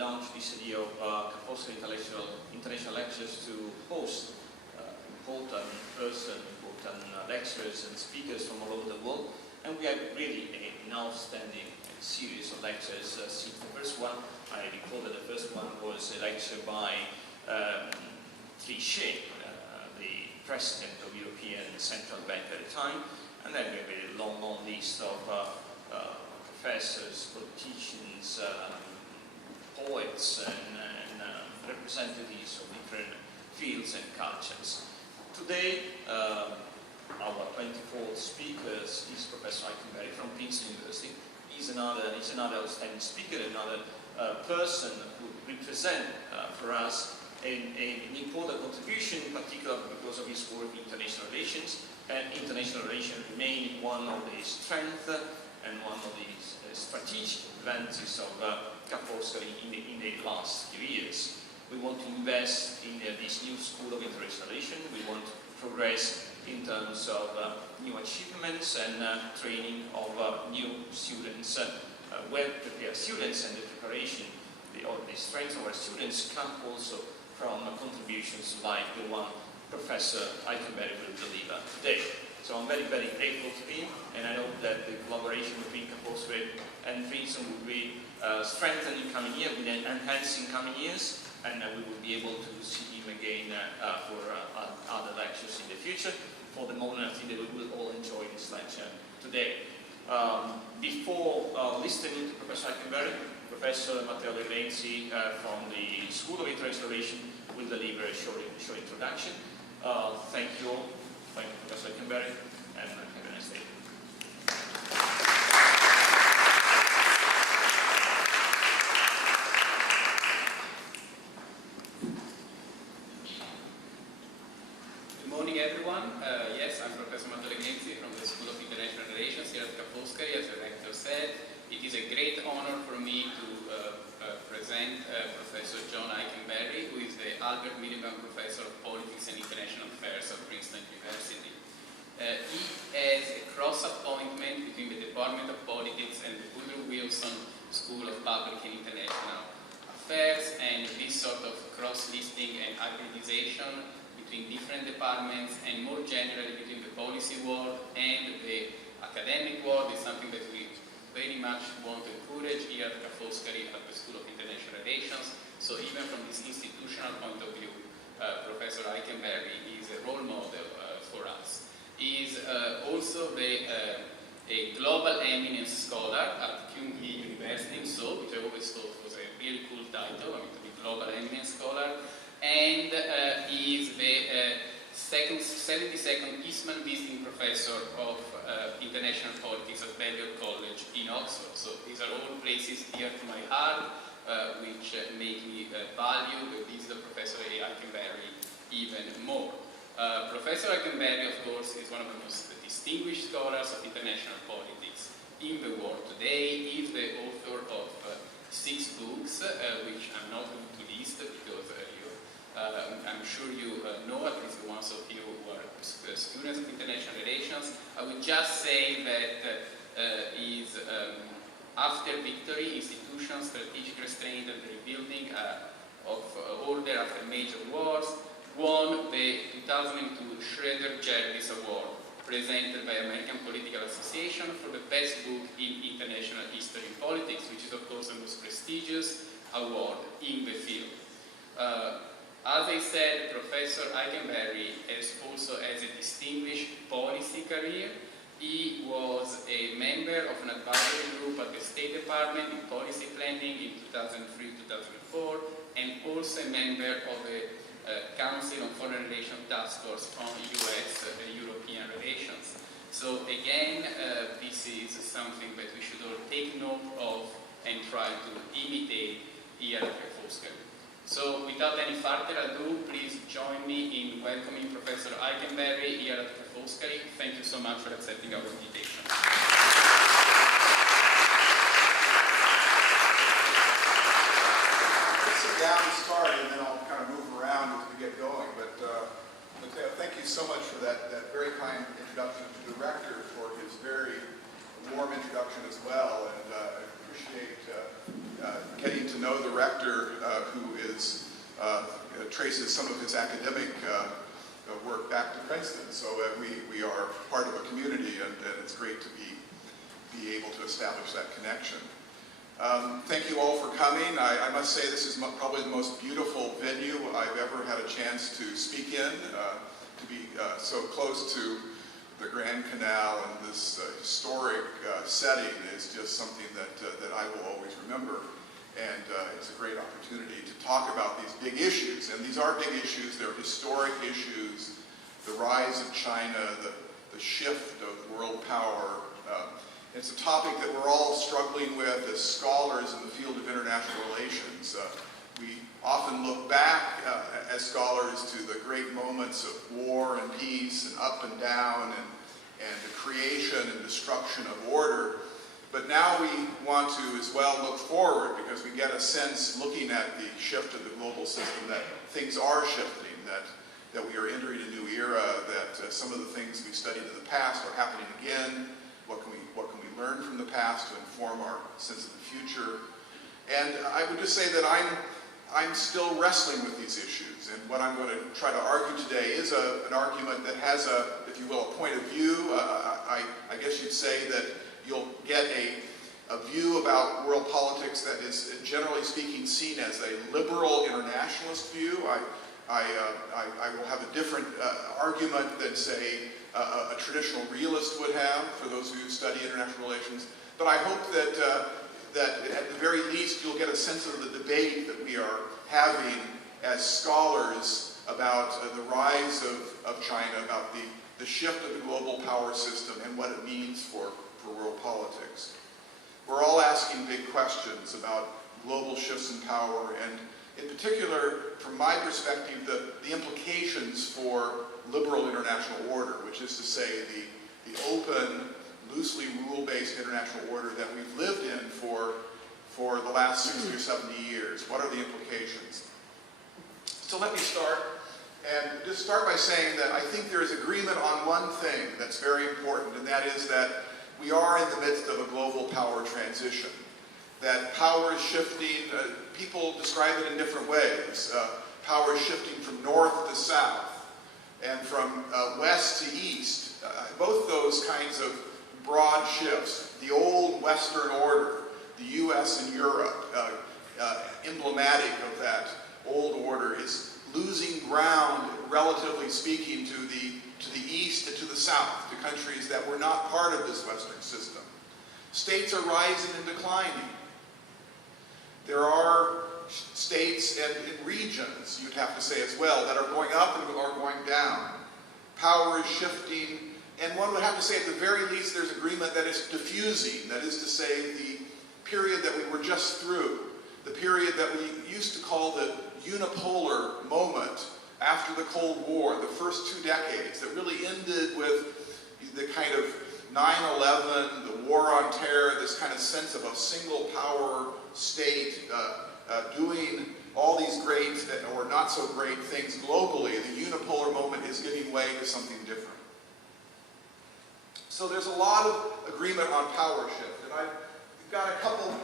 launched this idea of Ka-Foscari International Lectures to host important lecturers and speakers from all over the world. And we have really an outstanding series of lectures since the first one. I recall that the first one was a lecture by Trichet, the president of European Central Bank at the time. And then we have a long list of professors, politicians, poets, and representatives of different fields and cultures. Today, our 24th speaker is Professor Ikenberry from Princeton University. He's another outstanding speaker, another person who represents for us an important contribution, in particular because of his work in international relations. And international relations remain one of the strengths and one of the strategic advantages of Ka-Foscari in the last few years. We want to invest in this new School of International Relations. We want to progress in terms of new achievements and training of new students, well-prepared students, and the preparation or the strength of our students come also from contributions like the one Professor Ikenberry will deliver today. So I'm very, very grateful to him, and I hope that the collaboration between Ka-Foscari and Princeton will be strengthened in coming years, will enhance in coming years, and we will be able to see him again for other lectures in the future. For the moment, I think that we will all enjoy this lecture today. Before listening to Professor Ikenberry, Professor Matteo De Grenzi from the School of International Relations will deliver a short introduction. Thank you all. Thank you, Professor Ikenberry, and have a nice day. Good morning, everyone. Yes, I'm Professor Matteo De Grenzi from the School of International Relations here at Ka-Foscari. As the rector said, it is a great honor for me to present Professor John Ikenberry, who is the Albert Miliband Professor of Politics and International Affairs at Princeton University. He has a cross-appointment between the Department of Politics and the Woodrow Wilson School of Public and International Affairs, and this sort of cross-listing and hybridization between different departments and more generally between the policy world and the academic world is something that we very much want to encourage here at Ka-Foscari at the School of International Relations. So even from this institutional point of view, Professor Ikenberry is a role model for us. He is also a global eminence scholar at Kyung-Hee University in Seoul, which I always thought was a really cool title, I mean, to be global eminence scholar. And he is the 72nd Eastman Visiting Professor of International Politics at Balliol College in Oxford. So these are all places dear to my heart, which make me value the visit of Professor Ikenberry even more. Professor Ikenberry, of course, is one of the most distinguished scholars of international politics in the world today. He is the author of 6 books, which I'm not going to list because I'm sure you know, at least the ones of you who are students of international relations. I would just say that is After Victory, Institutions, Strategic Restraint and the Rebuilding of Order After Major Wars, won the 2002 Schroeder-Jervis Award, presented by American Political Association for the best book in international history and politics, which is of course the most prestigious award in the field. As I said, Professor Ikenberry also has a distinguished policy career. He was a member of an advisory group at the State Department in policy planning in 2003-2004, and also a member of the Council on Foreign Relations Task Force on US-European relations. So again, this is something that we should all take note of and try to imitate here at Ka-Foscari. So without any further ado, please join me in welcoming Professor Ikenberry here at Ka-Foscari. Thank you so much for accepting our invitation. Let's sit down and start, and then I'll kind of move around as we get going. But Matteo, thank you so much for that very kind introduction to the rector, for his very warm introduction as well. And I appreciate getting to know the rector director who traces some of his academic work back to Princeton. So we are part of a community, and it's great to be able to establish that connection. Thank you all for coming. I must say this is probably the most beautiful venue I've ever had a chance to speak in. To be so close to the Grand Canal and this historic setting is just something that I will always remember. And it's a great opportunity to talk about these big issues. And these are big issues. They're historic issues. The rise of China, the shift of world power. It's a topic that we're all struggling with as scholars in the field of international relations. We often look back as scholars to the great moments of war and peace and up and down and the creation and destruction of order. But now we want to as well look forward, because we get a sense, looking at the shift of the global system, that things are shifting, that we are entering a new era, that some of the things we studied in the past are happening again. What can we learn from the past to inform our sense of the future? And I would just say that I'm still wrestling with these issues, and what I'm going to try to argue today is an argument that has if you will, a point of view. I guess you'd say that you'll get a view about world politics that is, generally speaking, seen as a liberal internationalist view. I will have a different argument than, say, a traditional realist would have, for those who study international relations. But I hope that at the very least you'll get a sense of the debate that we are having as scholars about the rise of China, about the shift of the global power system and what it means for world politics. We're all asking big questions about global shifts in power, and in particular, from my perspective, the implications for liberal international order, which is to say the open, loosely rule-based international order that we've lived in for the last 60 or 70 years. What are the implications? So let me start, and just start by saying that I think there is agreement on one thing that's very important, and that is that we are in the midst of a global power transition. That power is shifting, people describe it in different ways. Power is shifting from north to south, and from west to east. Both those kinds of broad shifts. The old Western order, the US and Europe, emblematic of that old order, is losing ground, relatively speaking, to the east and to the south, to countries that were not part of this Western system. States are rising and declining. There are states and regions, you'd have to say as well, that are going up and are going down. Power is shifting, and one would have to say at the very least there's agreement that it's diffusing, that is to say the period that we were just through, the period that we used to call the unipolar moment after the Cold War, the first 2 decades, that really ended with the kind of 9/11, the war on terror, this kind of sense of a single power state doing all these great or not so great things globally. The unipolar moment is giving way to something different. So there's a lot of agreement on power shift, and I've got a couple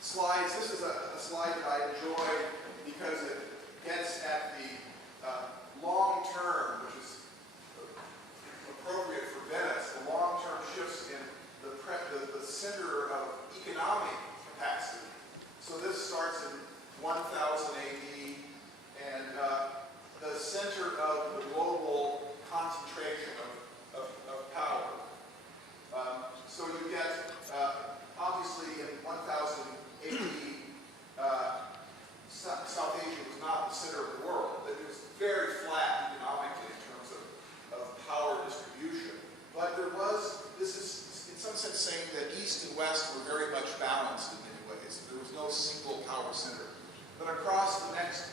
slides. This is a slide that I enjoy because it gets at the long-term, which is appropriate for Venice, the long-term shifts in the center of economic capacity. So this starts in 1000 AD, and the center of the global concentration of power. So you get, obviously in 1000 AD, South Asia was not the center of the world. It was very flat economically in terms of power distribution. But there was, this is in some sense saying that East and West were very much balanced in many ways. There was no single power center. But across the next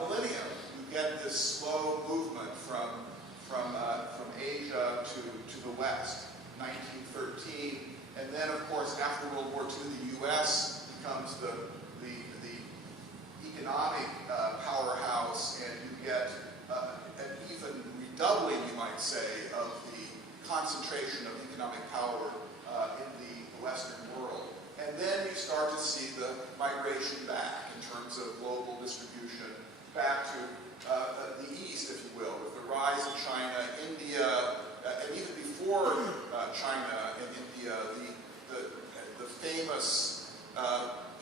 millennium, you get this slow movement from Asia to the West, 1913. And then, of course, after World War II, the U.S. becomes the economic powerhouse, and you get an even redoubling, you might say, of the concentration of economic power in the Western world. And then you start to see the migration back in terms of global distribution back to the east, if you will, with the rise of China, India, and even before China and India, the famous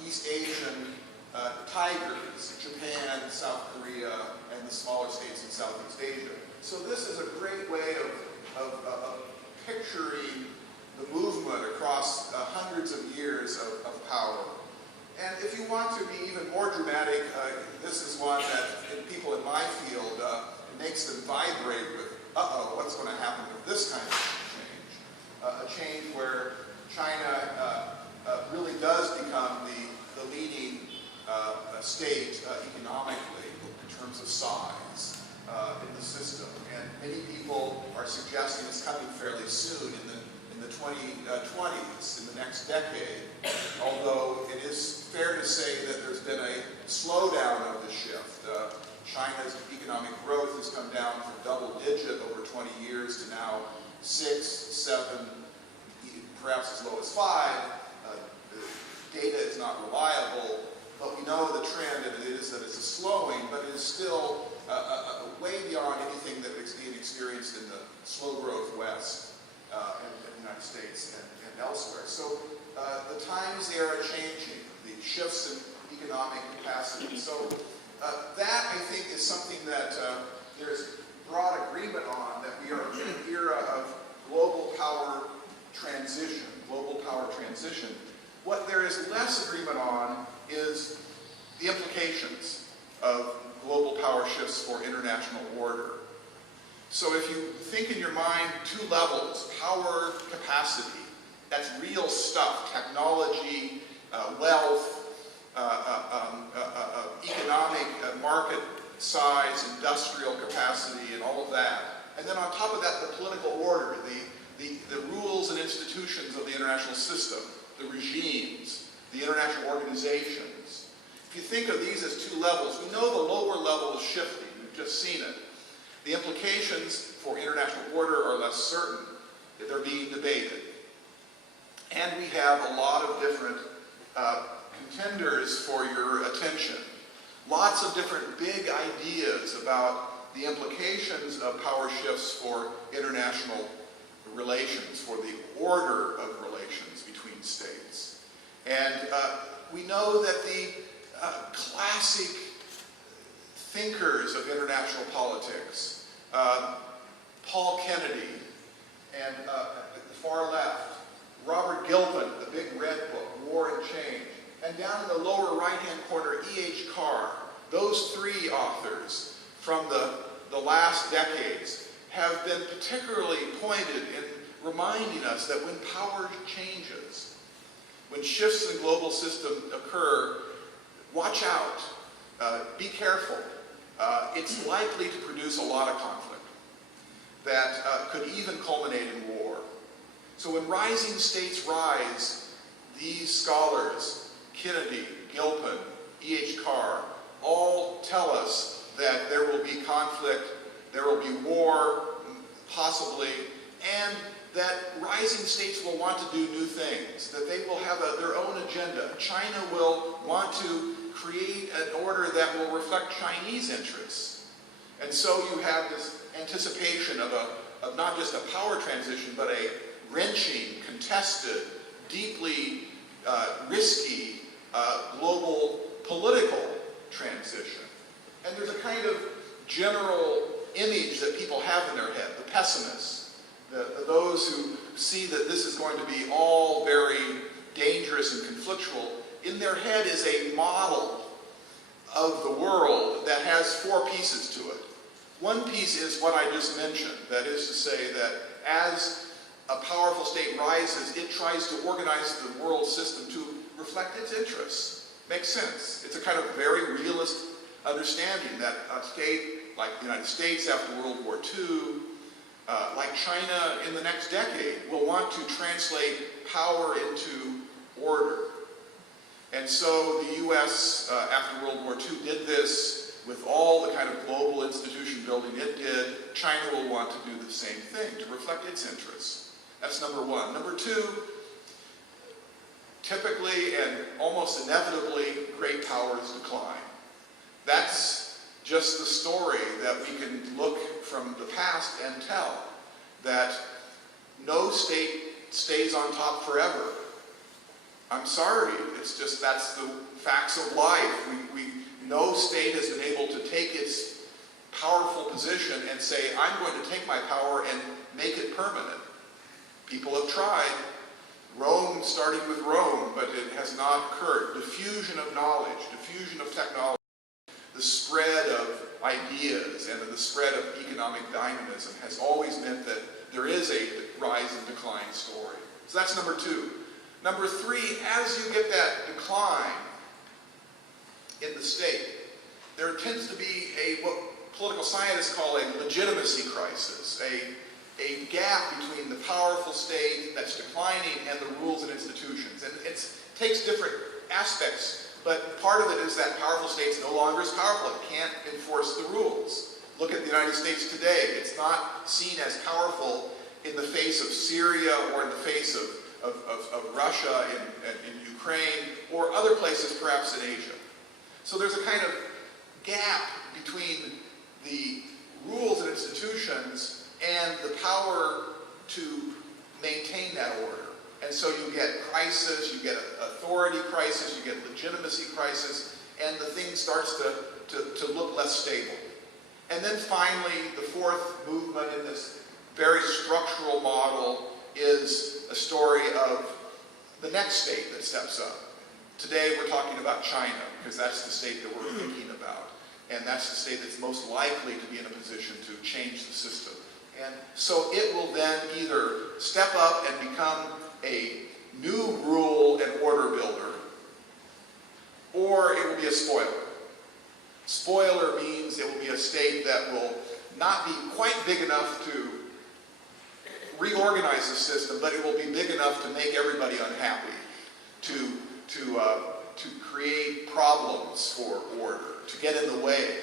East Asian tigers, Japan, South Korea, and the smaller states in Southeast Asia. So this is a great way of picturing the movement across hundreds of years of power. And if you want to be even more dramatic, this is one that people in my field, it makes them vibrate with, what's going to happen with this kind of change? A change where China really does become the leading state economically in terms of size in the system. And many people are suggesting it's coming fairly soon in the 2020s, in the next decade, although it is fair to say that there's been a slowdown of the shift. China's economic growth has come down from double digit over 20 years to now 6, 7, perhaps as low as 5. The data is not reliable, but we know the trend, and it is that it's a slowing, but it is still way beyond anything that is being experienced in the slow growth West and the United States and elsewhere. So the times there are changing, the shifts in economic capacity. So that, I think, is something that there's broad agreement on, that we are in an era of global power transition, What there is less agreement on is the implications of global power shifts for international order. So if you think in your mind two levels, power capacity, that's real stuff, technology, wealth, economic market size, industrial capacity, and all of that. And then on top of that, the political order, the rules and institutions of the international system, the regimes, the international organizations. If you think of these as two levels, we know the lower level is shifting. We've just seen it. The implications for international order are less certain. They're being debated. And we have a lot of different contenders for your attention. Lots of different big ideas about the implications of power shifts for international relations, for the order of relations between states. And we know that the classic thinkers of international politics, Paul Kennedy, and at the far left, Robert Gilpin, the big red book, War and Change, and down in the lower right-hand corner, E.H. Carr. Those three authors from the last decades have been particularly pointed in reminding us that when power changes, when shifts in global system occur, watch out, be careful. It's likely to produce a lot of conflict that could even culminate in war. So when rising states rise, these scholars, Kennedy, Gilpin, E.H. Carr, all tell us that there will be conflict, there will be war, possibly, and that rising states will want to do new things, that they will have their own agenda. China will want to create an order that will reflect Chinese interests. And so you have this anticipation of not just a power transition, but a wrenching, contested, deeply risky global political transition. And there's a kind of general image that people have in their head, the pessimists, those who see that this is going to be all very dangerous and conflictual. In their head is a model of the world that has 4 pieces to it. One piece is what I just mentioned, that is to say that as a powerful state rises, it tries to organize the world system to reflect its interests. Makes sense. It's a kind of very realist understanding that a state like the United States after World War II, like China in the next decade, will want to translate power into order. And so the U.S. After World War II did this with all the kind of global institution building it did. China will want to do the same thing to reflect its interests. That's number one. Number two, typically and almost inevitably, great powers decline. That's just the story that we can look from the past and tell, that no state stays on top forever. I'm sorry, it's just, that's the facts of life. No state has been able to take its powerful position and say, I'm going to take my power and make it permanent. People have tried. Rome started with Rome, but it has not occurred. Diffusion of knowledge, diffusion of technology, the spread of ideas and the spread of economic dynamism has always meant that there is a rise and decline story. So that's number two. Number three, as you get that decline in the state, there tends to be what political scientists call a legitimacy crisis, a gap between the powerful state that's declining and the rules and institutions. And it takes different aspects, but part of it is that powerful state's no longer as powerful. It can't enforce the rules. Look at the United States today. It's not seen as powerful in the face of Syria or in the face of Russia in Ukraine or other places perhaps in Asia. So there's a kind of gap between the rules and institutions and the power to maintain that order. And so you get crisis, you get authority crisis, you get legitimacy crisis, and the thing starts to look less stable. And then finally, the fourth movement in this very structural model is a story of the next state that steps up. Today we're talking about China, because that's the state that we're thinking about. And that's the state that's most likely to be in a position to change the system. And so it will then either step up and become a new rule and order builder, or it will be a spoiler. Spoiler means it will be a state that will not be quite big enough to reorganize the system, but it will be big enough to make everybody unhappy, to create problems for order, to get in the way.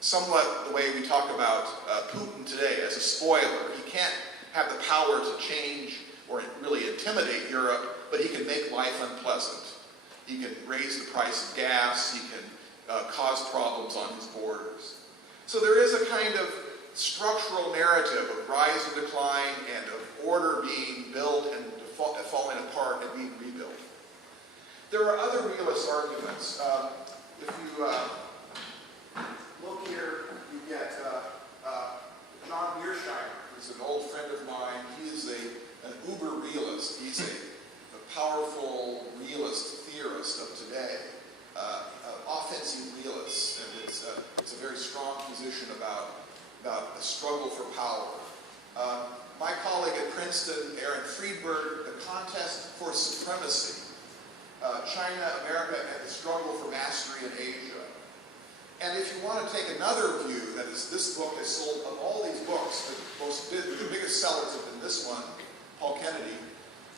Somewhat the way we talk about Putin today as a spoiler. He can't have the power to change or really intimidate Europe, but he can make life unpleasant. He can raise the price of gas, he can cause problems on his borders. So there is a kind of structural narrative of rise and decline and of order being built and falling apart and being rebuilt. There are other realist arguments. If you look here, you get John Mearsheimer, who's an old friend of mine. He is an uber realist. He's a powerful realist theorist of today, offensive realist, and it's a very strong position about the struggle for power. My colleague at Princeton, Aaron Friedberg, the contest for supremacy, China, America, and the struggle for mastery in Asia. And if you want to take another view, that is, this book has sold, of all these books, the biggest sellers have been this one, Paul Kennedy.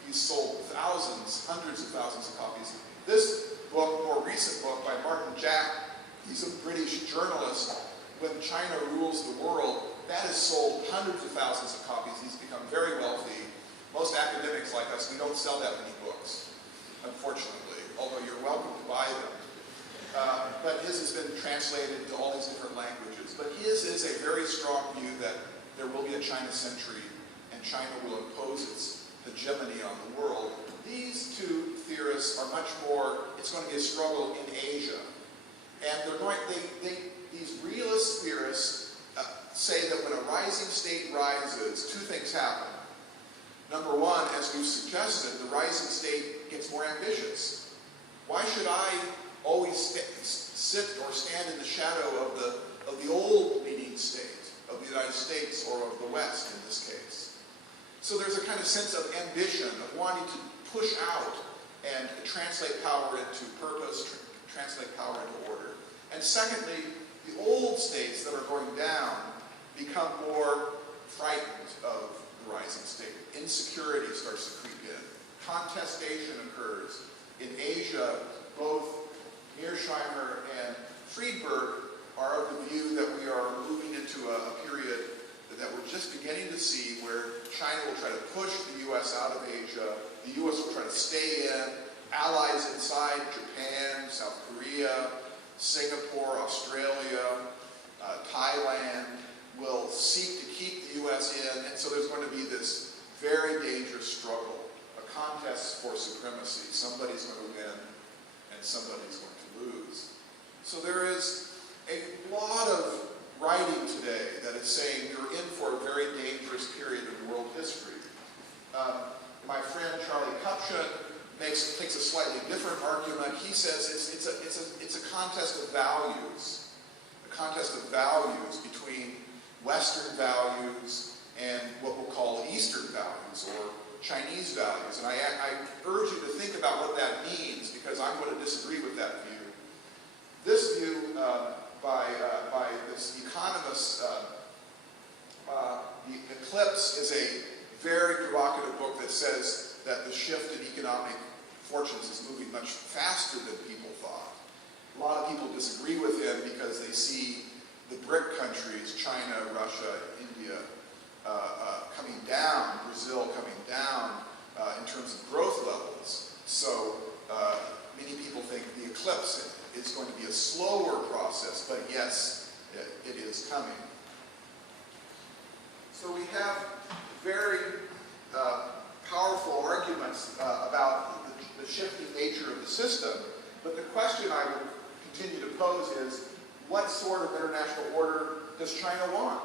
He's sold thousands, hundreds of thousands of copies. This book, more recent book by Martin Jack, he's a British journalist. When China rules the world, that has sold hundreds of thousands of copies. He's become very wealthy. Most academics like us, we don't sell that many books, unfortunately, although you're welcome to buy them. But his has been translated into all these different languages. But his is a very strong view that there will be a China century and China will impose its hegemony on the world. These two theorists are much more, it's going to be a struggle in Asia. And these realist theorists say that when a rising state rises, two things happen. Number one, as we've suggested, the rising state gets more ambitious. Why should I always sit or stand in the shadow of the old leading state, of the United States or of the West in this case? So there's a kind of sense of ambition, of wanting to push out and translate power into purpose, translate power into order. And secondly, the old states that are going down become more frightened of the rising state. Insecurity starts to creep in. Contestation occurs. In Asia, both Mearsheimer and Friedberg are of the view that we are moving into a period that we're just beginning to see where China will try to push the U.S. out of Asia, the U.S. will try to stay in, allies inside Japan, South Korea, Singapore, Australia, Thailand will seek to keep the U.S. in, and so there's going to be this very dangerous struggle, a contest for supremacy. Somebody's going to win and somebody's going to lose. So there is a lot of writing today that is saying you're in for a very dangerous period in world history. My friend Charlie Kupchan takes a slightly different argument. He says it's a contest of values, between Western values and what we'll call Eastern values or Chinese values. And I urge you to think about what that means, because I'm going to disagree with that view. This view by this economist, The Eclipse is a very provocative book that says that the shift in economic fortunes is moving much faster than people thought. A lot of people disagree with him because they see the BRIC countries, China, Russia, India, coming down, Brazil coming down in terms of growth levels. So many people think the eclipse is going to be a slower process, but yes, it is coming. So we have very powerful arguments about the shifting nature of the system, but the question I will continue to pose is, what sort of international order does China want?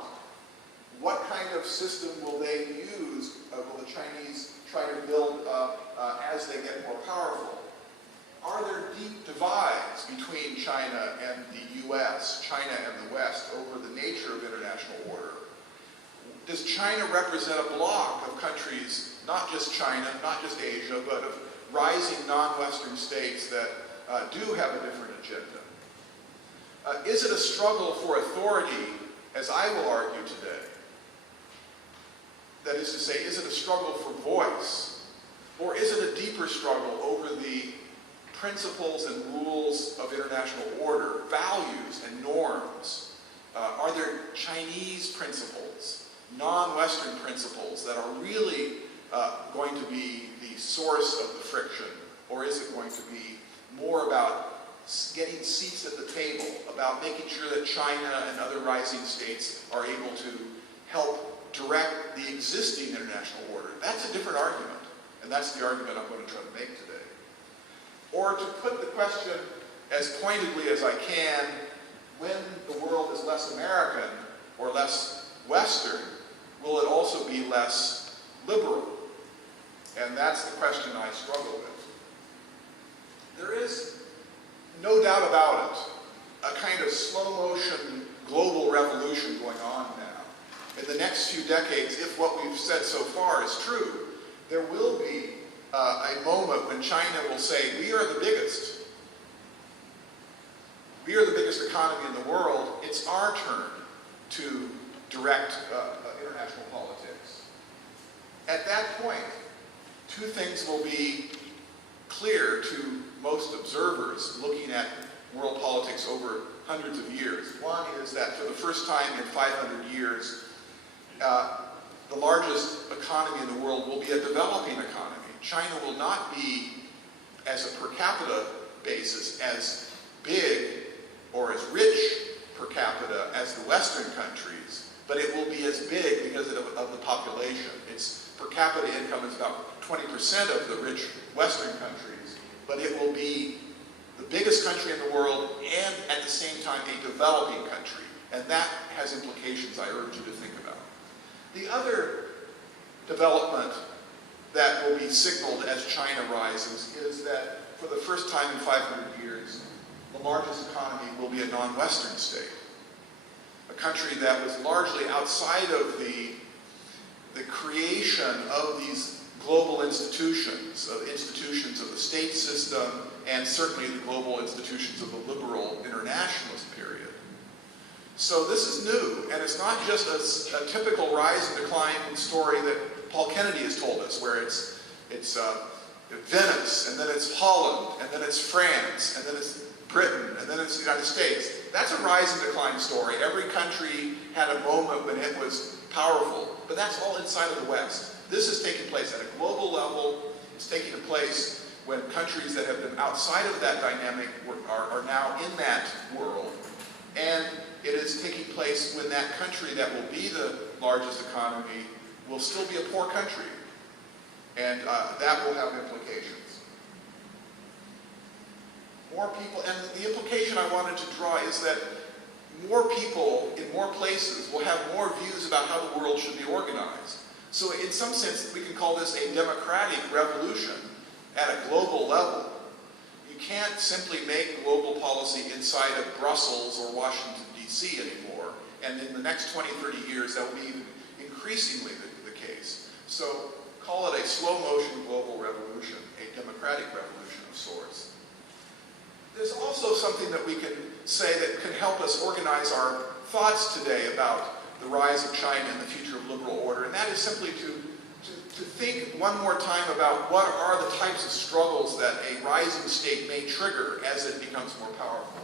What kind of system will they use, will the Chinese try to build as they get more powerful? Are there deep divides between China and the U.S., China and the West, over the nature of international order? Does China represent a bloc of countries, not just China, not just Asia, but of rising non-Western states that do have a different agenda? Is it a struggle for authority, as I will argue today? That is to say, is it a struggle for voice? Or is it a deeper struggle over the principles and rules of international order, values and norms? Are there Chinese principles, non-Western principles, that are really going to be the source of the friction? Or is it going to be more about getting seats at the table, about making sure that China and other rising states are able to help direct the existing international order? That's a different argument, and that's the argument I'm going to try to make today. Or to put the question as pointedly as I can, when the world is less American or less Western, will it also be less liberal? And that's the question I struggle with. There is no doubt about it, a kind of slow motion global revolution going on now. In the next few decades, if what we've said so far is true, there will be a moment when China will say, we are the biggest. We are the biggest economy in the world. It's our turn to direct international politics. At that point, two things will be clear to most observers looking at world politics over hundreds of years. One is that for the first time in 500 years, the largest economy in the world will be a developing economy. China will not be, as a per capita basis, as big or as rich per capita as the Western countries, but it will be as big because of the population. Its per capita income is about 20% of the rich Western countries, but it will be the biggest country in the world and at the same time a developing country. And that has implications I urge you to think about. The other development that will be signaled as China rises is that for the first time in 500 years, the largest economy will be a non-Western state. A country that was largely outside of the creation of these global institutions of the state system, and certainly the global institutions of the liberal internationalist period. So this is new, and it's not just a typical rise and decline story that Paul Kennedy has told us, where it's Venice, and then it's Holland, and then it's France, and then it's Britain, and then it's the United States. That's a rise and decline story. Every country had a moment when it was powerful, but that's all inside of the West. This is taking place at a global level. It's taking place when countries that have been outside of that dynamic are now in that world. And it is taking place when that country that will be the largest economy will still be a poor country. And that will have implications. More people, and the implication I wanted to draw is that more people in more places will have more views about how the world should be organized. So in some sense, we can call this a democratic revolution at a global level. You can't simply make global policy inside of Brussels or Washington, D.C. anymore. And in the next 20, 30 years, that will be even increasingly the case. So call it a slow motion global revolution, a democratic revolution of sorts. There's also something that we can say that can help us organize our thoughts today about the rise of China and the future of liberal order, and that is simply to think one more time about what are the types of struggles that a rising state may trigger as it becomes more powerful.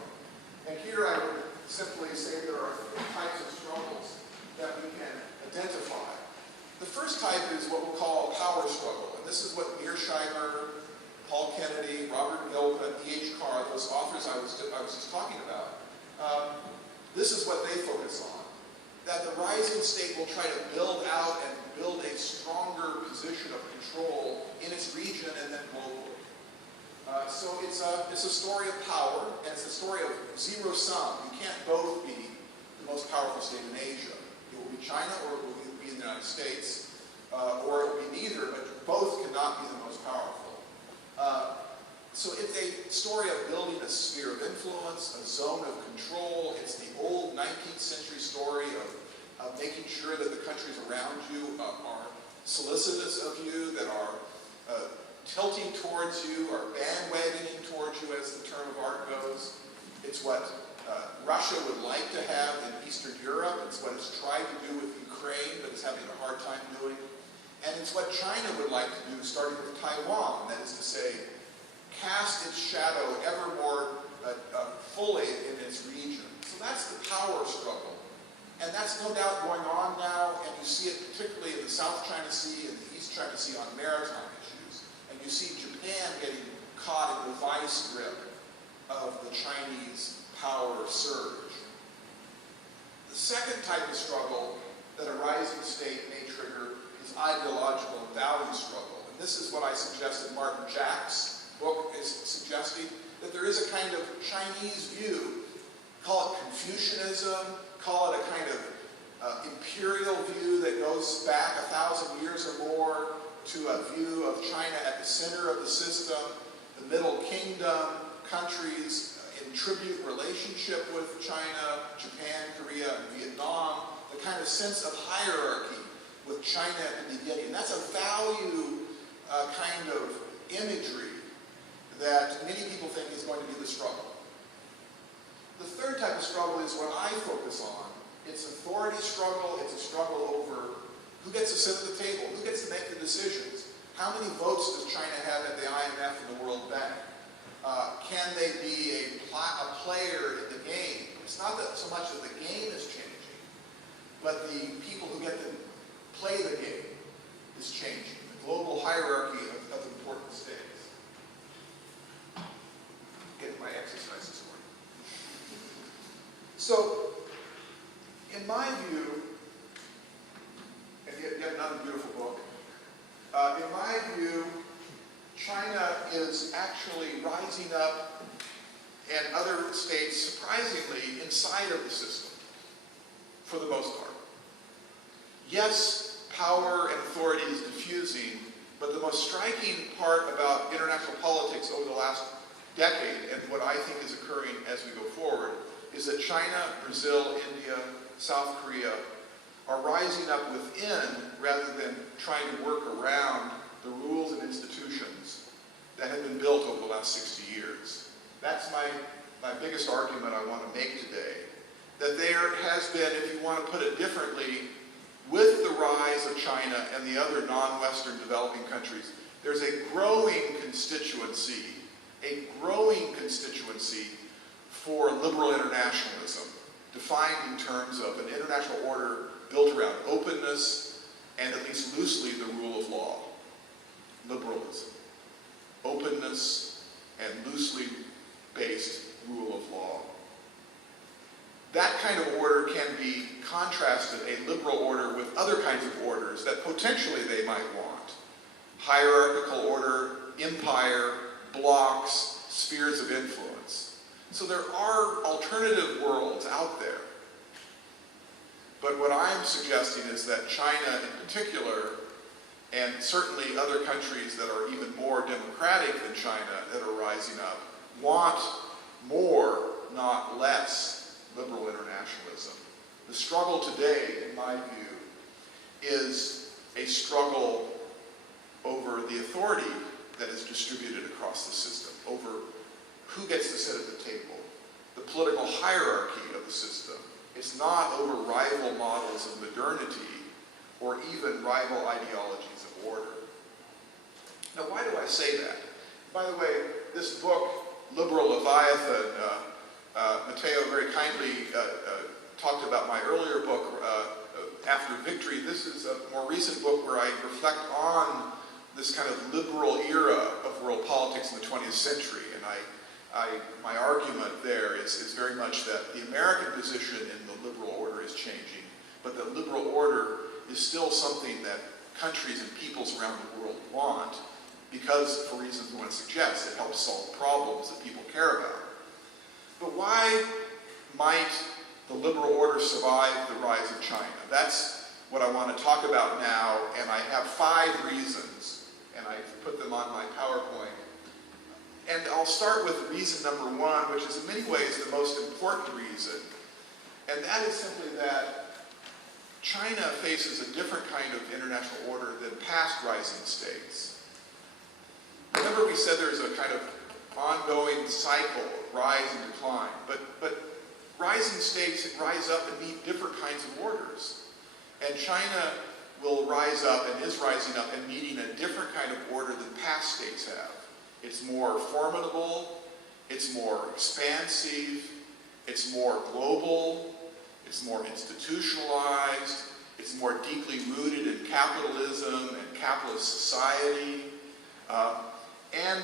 And here I would simply say there are three types of struggles that we can identify. The first type is what we'll call a power struggle, and this is what Mearsheimer, Paul Kennedy, Robert Milken, E.H. Carr, those authors I was just talking about, this is what they focus on. That the rising state will try to build out and build a stronger position of control in its region and then globally. So it's a story of power, and it's a story of zero sum. You can't both be the most powerful state in Asia. It will be China or it will be the United States, or it will be neither, but both cannot be the most powerful. So it's a story of building a sphere of influence, a zone of control. It's the old 19th century story of making sure that the countries around you are solicitous of you, that are tilting towards you, are bandwagoning towards you, as the term of art goes. It's what Russia would like to have in Eastern Europe. It's what it's tried to do with Ukraine, but is having a hard time doing. And it's what China would like to do, starting with Taiwan, that is to say, cast its shadow ever more fully in its region. So that's the power struggle. And that's no doubt going on now, and you see it particularly in the South China Sea and the East China Sea on maritime issues. And you see Japan getting caught in the vice grip of the Chinese power surge. The second type of struggle that a rising state may trigger is ideological and value struggle. And this is what I suggested Martin Jack's book is suggesting, that there is a kind of Chinese view, call it Confucianism, call it a kind of imperial view that goes back 1,000 years or more to a view of China at the center of the system, the Middle Kingdom, countries in tribute relationship with China, Japan, Korea, and Vietnam, the kind of sense of hierarchy with China at the beginning. That's a value kind of imagery that many people think is going to be the struggle. The third type of struggle is what I focus on. It's authority struggle. It's a struggle over who gets to sit at the table, who gets to make the decisions. How many votes does China have at the IMF and the World Bank? Can they be a player in the game? It's not that so much that the game is changing, but the people who get to play the game is changing. The global hierarchy of important states. Get my exercise this morning. So, in my view, and yet another beautiful book, in my view, China is actually rising up, and other states, surprisingly, inside of the system, for the most part. Yes, power and authority is diffusing, but the most striking part about international politics over the last decade, and what I think is occurring as we go forward, is that China, Brazil, India, South Korea are rising up within rather than trying to work around the rules and institutions that have been built over the last 60 years. That's my biggest argument I want to make today. That there has been, if you want to put it differently, with the rise of China and the other non-Western developing countries, there's a growing constituency for liberal internationalism, defined in terms of an international order built around openness and, at least loosely, the rule of law. Liberalism. Openness openness and loosely based rule of law. That kind of order can be contrasted, a liberal order, with other kinds of orders that potentially they might want. Hierarchical order, empire, blocks, spheres of influence. So there are alternative worlds out there. But what I'm suggesting is that China in particular, and certainly other countries that are even more democratic than China that are rising up, want more, not less, liberal internationalism. The struggle today, in my view, is a struggle over the authority that is distributed across the system, over who gets to sit at the table, the political hierarchy of the system. It's not over rival models of modernity or even rival ideologies of order. Now, why do I say that? By the way, this book, Liberal Leviathan, Matteo very kindly talked about my earlier book, After Victory. This is a more recent book where I reflect on this kind of liberal era of world politics in the 20th century. And my argument there is very much that the American position in the liberal order is changing, but the liberal order is still something that countries and peoples around the world want because, for reasons we want to suggest, it helps solve problems that people care about. But why might the liberal order survive the rise of China? That's what I want to talk about now, and I have 5 reasons, and I put them on my PowerPoint. And I'll start with reason number 1, which is in many ways the most important reason, and that is simply that China faces a different kind of international order than past rising states. Remember we said there's a kind of ongoing cycle of rise and decline, but rising states rise up and meet different kinds of orders. And China will rise up and is rising up and meeting a different kind of order than past states have. It's more formidable, it's more expansive, it's more global, it's more institutionalized, it's more deeply rooted in capitalism and capitalist society. And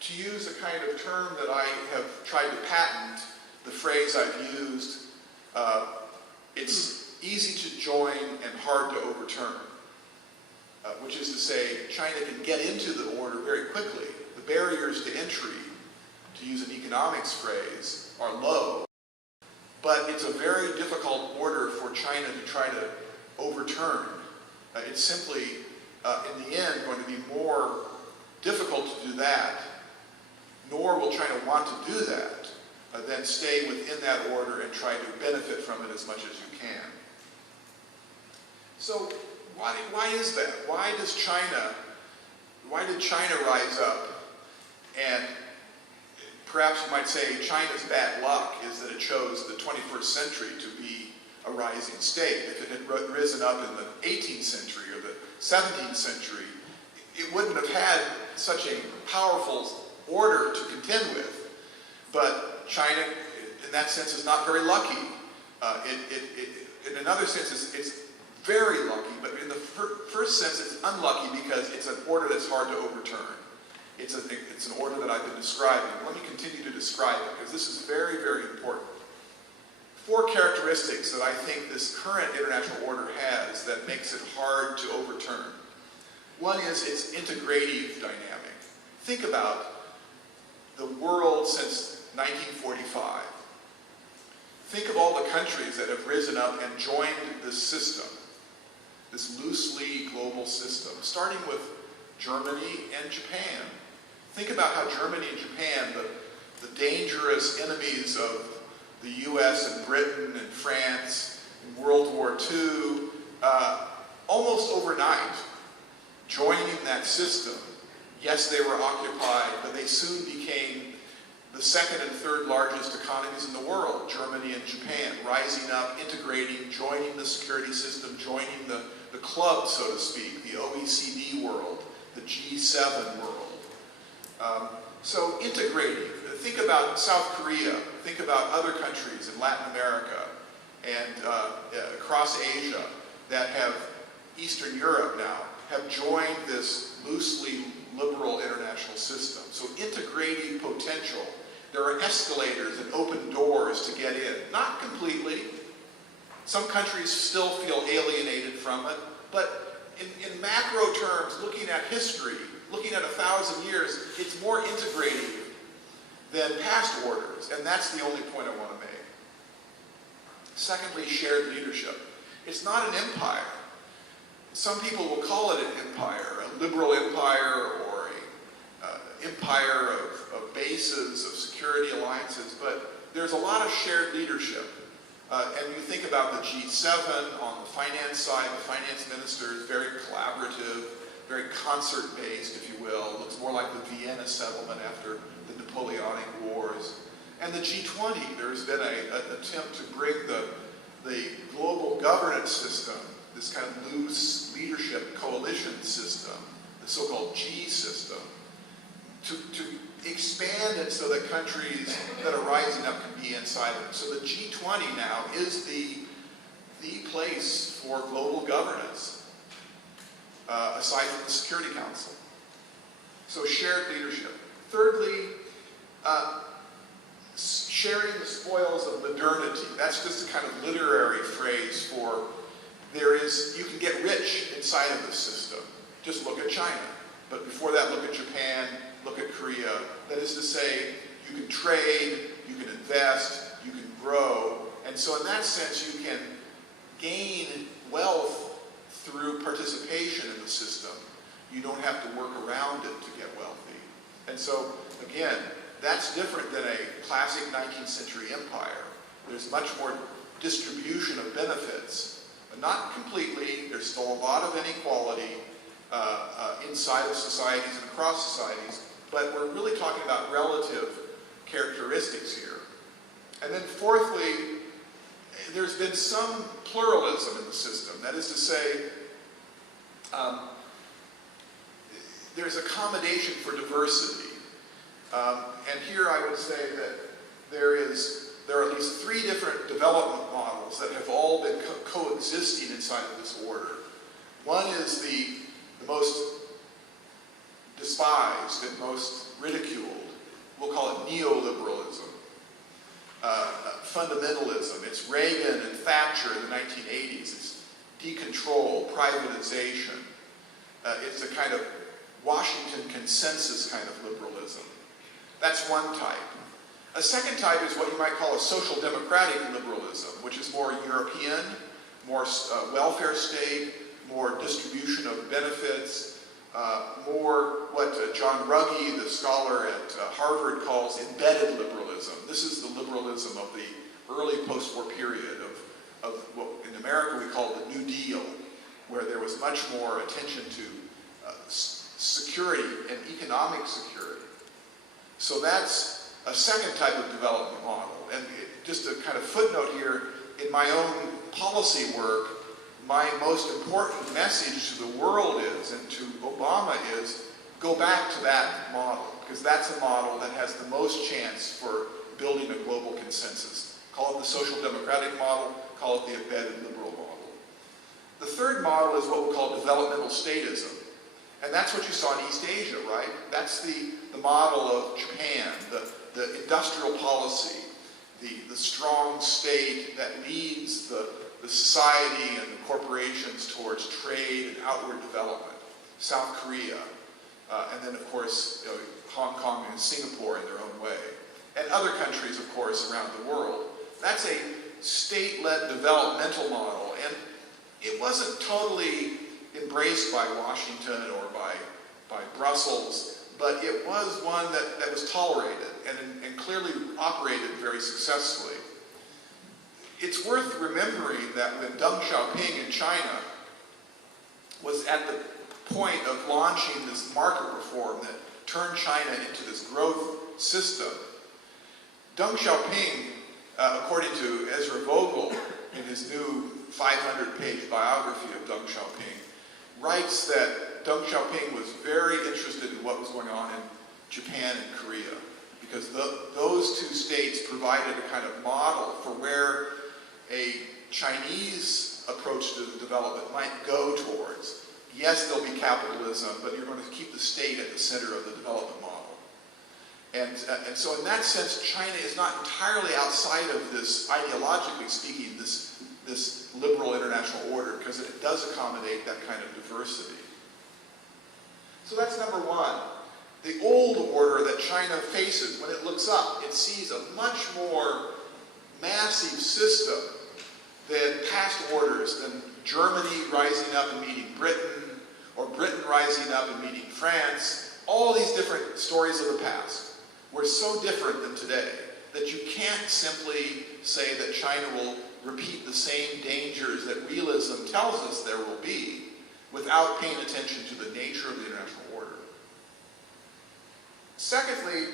to use a kind of term that I have tried to patent, the phrase I've used, it's easy to join and hard to overturn. Which is to say, China can get into the order very quickly. The barriers to entry, to use an economics phrase, are low. But it's a very difficult order for China to try to overturn. It's simply, in the end, going to be more difficult to do that, nor will China want to do that, than stay within that order and try to benefit from it as much as you can. So why is that? Why did China rise up? And perhaps you might say China's bad luck is that it chose the 21st century to be a rising state. If it had risen up in the 18th century or the 17th century, it wouldn't have had such a powerful order to contend with. But China, in that sense, is not very lucky. In another sense, it's very lucky, but in the first sense, it's unlucky because it's an order that's hard to overturn. It's an order that I've been describing. Let me continue to describe it, because this is very, very important. 4 characteristics that I think this current international order has that makes it hard to overturn. One is its integrative dynamic. Think about the world since 1945. Think of all the countries that have risen up and joined this system, this loosely global system, starting with Germany and Japan. Think about how Germany and Japan, the dangerous enemies of the US and Britain and France in World War II, almost overnight, joining that system. Yes, they were occupied, but they soon became the second and third largest economies in the world, Germany and Japan, rising up, integrating, joining the security system, joining the club, so to speak, the OECD world, the G7 world. So integrating. Think about South Korea. Think about other countries in Latin America and across Asia that have, Eastern Europe now, have joined this loosely liberal international international system. So integrating potential. There are escalators and open doors to get in. Not completely. Some countries still feel alienated from it, but in macro terms, looking at history, looking at 1,000 years, it's more integrative than past orders, and that's the only point I want to make. Secondly, shared leadership. It's not an empire. Some people will call it an empire, a liberal empire or an empire of bases, of security alliances, but there's a lot of shared leadership. And you think about the G7 on the finance side, the finance ministers, very collaborative, very concert-based, if you will. It looks more like the Vienna settlement after the Napoleonic Wars. And the G20, there's been an attempt to bring the global governance system, this kind of loose leadership coalition system, the so-called G system, to expand it so that countries that are rising up can be inside of it. So the G20 now is the place for global governance, aside from the Security Council. So shared leadership. Thirdly, sharing the spoils of modernity. That's just a kind of literary phrase for you can get rich inside of this system. Just look at China. But before that, look at Japan, look at Korea. That is to say, you can trade, you can invest, you can grow. And so in that sense, you can gain wealth through participation in the system. You don't have to work around it to get wealthy. And so, again, that's different than a classic 19th century empire. There's much more distribution of benefits, but not completely. There's still a lot of inequality inside of societies and across societies, but we're really talking about relative characteristics here. And then fourthly, there's been some pluralism in the system. That is to say, there's accommodation for diversity. And here I would say that there are at least 3 different development models that have all been coexisting inside of this order. One is the most despised and most ridiculed. We'll call it neoliberalism. Fundamentalism. It's Reagan and Thatcher in the 1980s. It's decontrol, privatization. It's a kind of Washington consensus kind of liberalism. That's one type. A second type is what you might call a social democratic liberalism, which is more European, more welfare state, more distribution of benefits, more what John Ruggie, the scholar at Harvard, calls embedded liberalism. This is the liberalism of the early post-war period of what in America we call the New Deal, where there was much more attention to security and economic security. So that's a second type of development model. And just a kind of footnote here, in my own policy work, my most important message to the world is, and to Obama is, go back to that model, because that's a model that has the most chance for building a global consensus. Call it the social democratic model, call it the embedded liberal model. The third model is what we call developmental statism. And that's what you saw in East Asia, right? That's the model of Japan, the industrial policy, the strong state that leads the society and the corporations towards trade and outward development. South Korea, and then of course Hong Kong and Singapore in their own way. And other countries, of course, around the world. That's a state-led developmental model, and it wasn't totally embraced by Washington or by Brussels, but it was one that was tolerated and clearly operated very successfully. It's worth remembering that when Deng Xiaoping in China was at the point of launching this market reform that turned China into this growth system, Deng Xiaoping, according to Ezra Vogel in his new 500-page biography of Deng Xiaoping, writes that Deng Xiaoping was very interested in what was going on in Japan and Korea, because those two states provided a kind of model for where a Chinese approach to development might go towards. Yes, there'll be capitalism, but you're going to keep the state at the center of the development And so in that sense, China is not entirely outside of this, ideologically speaking, this liberal international order, because it does accommodate that kind of diversity. So that's number one. The old order that China faces, when it looks up, it sees a much more massive system than past orders, than Germany rising up and meeting Britain, or Britain rising up and meeting France. All these different stories of the past were so different than today that you can't simply say that China will repeat the same dangers that realism tells us there will be without paying attention to the nature of the international order. Secondly,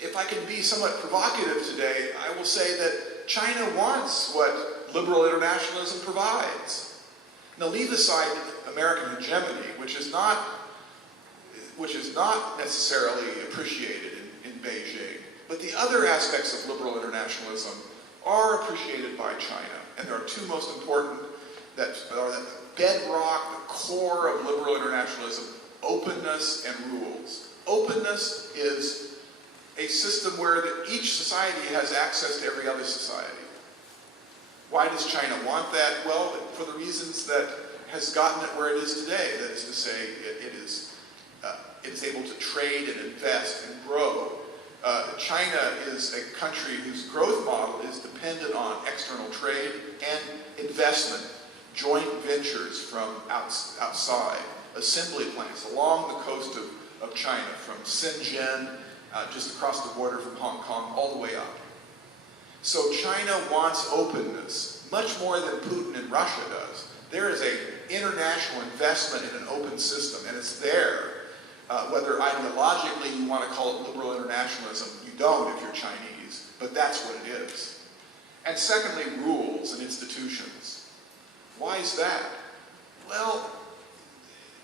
if I can be somewhat provocative today, I will say that China wants what liberal internationalism provides. Now, leave aside American hegemony, which is not necessarily appreciated in Beijing, but the other aspects of liberal internationalism are appreciated by China, and there are two most important that are the bedrock, the core of liberal internationalism: openness and rules. Openness is a system where each society has access to every other society. Why does China want that? Well, for the reasons that has gotten it where it is today. That is to say, it is able to trade and invest and grow. China is a country whose growth model is dependent on external trade and investment, joint ventures from outside, assembly plants along the coast of China, from Shenzhen, just across the border from Hong Kong, all the way up. So China wants openness, much more than Putin in Russia does. There is an international investment in an open system, and it's there. Whether ideologically you want to call it liberal internationalism, you don't if you're Chinese, but that's what it is. And secondly, rules and institutions. Why is that? Well,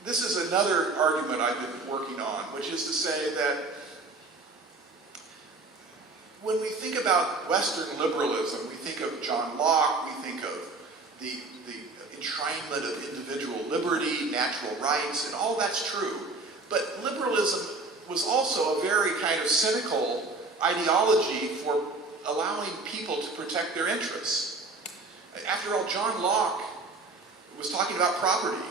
this is another argument I've been working on, which is to say that when we think about Western liberalism, we think of John Locke, we think of the enshrinement of individual liberty, natural rights, and all that's true. But liberalism was also a very kind of cynical ideology for allowing people to protect their interests. After all, John Locke was talking about property,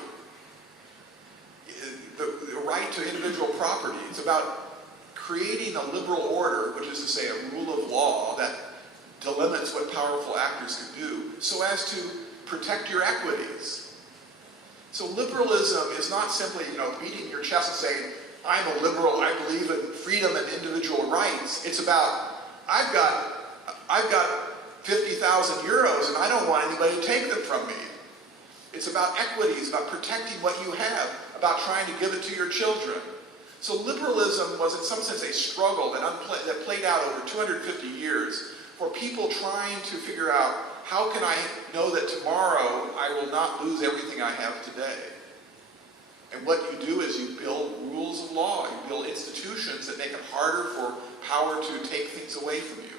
the right to individual property. It's about creating a liberal order, which is to say a rule of law that delimits what powerful actors can do, so as to protect your equities. So liberalism is not simply, beating your chest and saying, I'm a liberal, I believe in freedom and individual rights. It's about, I've got 50,000 euros and I don't want anybody to take them from me. It's about equities, about protecting what you have, about trying to give it to your children. So liberalism was in some sense a struggle that played out over 250 years for people trying to figure out, how can I know that tomorrow I will not lose everything I have today? And what you do is you build rules of law, you build institutions that make it harder for power to take things away from you.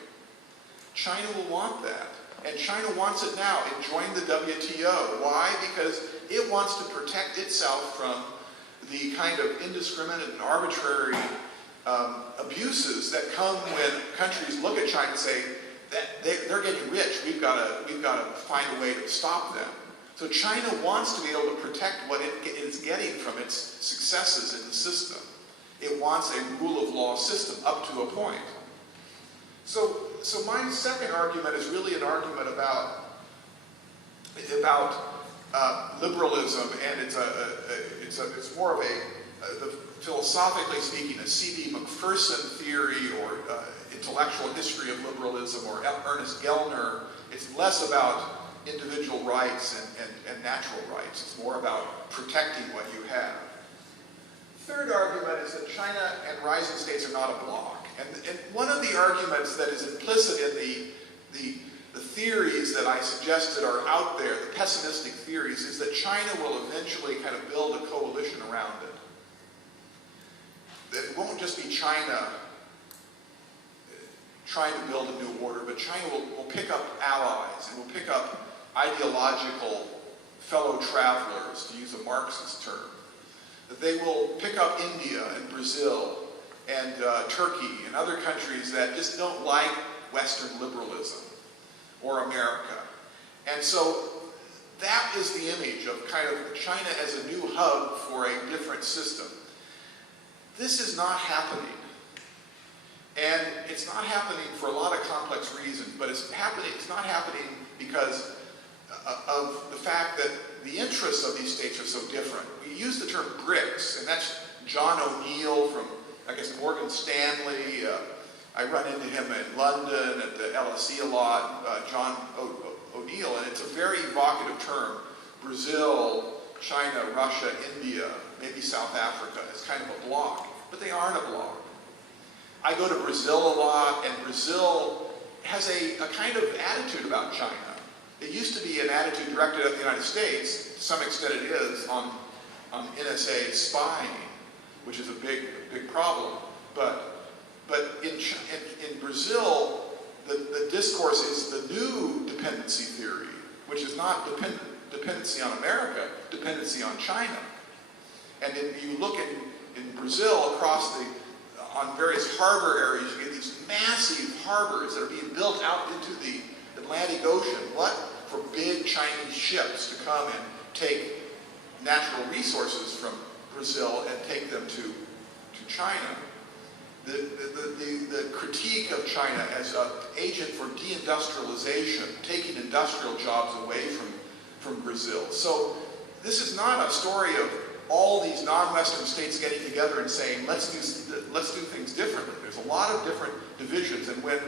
China will want that. And China wants it now. It joined the WTO. Why? Because it wants to protect itself from the kind of indiscriminate and arbitrary abuses that come when countries look at China and say, that they're getting rich. We've got to find a way to stop them. So China wants to be able to protect what it is getting from its successes in the system. It wants a rule of law system up to a point. So my second argument is really an argument about liberalism, and it's more of a philosophically speaking, a C.D. Macpherson theory or intellectual history of liberalism, or Ernest Gellner. It's less about individual rights and natural rights. It's more about protecting what you have. Third argument is that China and rising states are not a bloc. And one of the arguments that is implicit in the theories that I suggested are out there, the pessimistic theories, is that China will eventually kind of build a coalition around it. That it won't just be China trying to build a new order, but China will pick up allies and will pick up ideological fellow travelers, to use a Marxist term. That they will pick up India and Brazil and Turkey and other countries that just don't like Western liberalism or America. And so that is the image of kind of China as a new hub for a different system. This is not happening. And it's not happening for a lot of complex reasons, but it's not happening because of the fact that the interests of these states are so different. We use the term BRICS, and that's John O'Neill from, I guess, Morgan Stanley. I run into him in London at the LSE a lot, John O'Neill, and it's a very evocative term. Brazil, China, Russia, India, maybe South Africa as kind of a bloc, but they aren't a bloc. I go to Brazil a lot, and Brazil has a kind of attitude about China. It used to be an attitude directed at the United States. To some extent it is on NSA spying, which is a big problem. But in Brazil, the discourse is the new dependency theory, which is not dependency on America, dependency on China. And then you look in Brazil on various harbor areas, you get these massive harbors that are being built out into the Atlantic Ocean. What? For big Chinese ships to come and take natural resources from Brazil and take them to China. The critique of China as an agent for deindustrialization, taking industrial jobs away from Brazil. So this is not a story of all these non-Western states getting together and saying, let's do things differently. There's a lot of different divisions, and when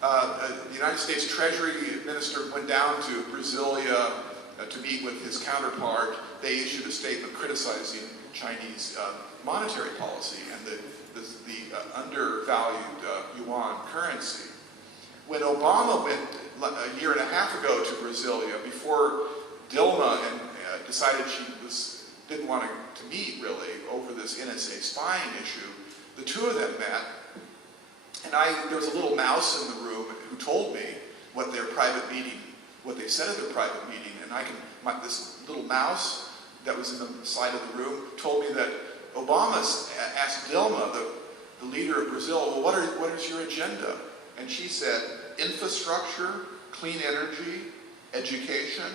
the United States Treasury Minister went down to Brasilia to meet with his counterpart, they issued a statement criticizing Chinese monetary policy and the undervalued yuan currency. When Obama went a year and a half ago to Brasilia, before Dilma decided she didn't want to meet really over this NSA spying issue, the two of them met, and there was a little mouse in the room who told me what they said at their private meeting, and this little mouse that was in the side of the room told me that Obama asked Dilma, the leader of Brazil, well, what is your agenda? And she said, infrastructure, clean energy, education,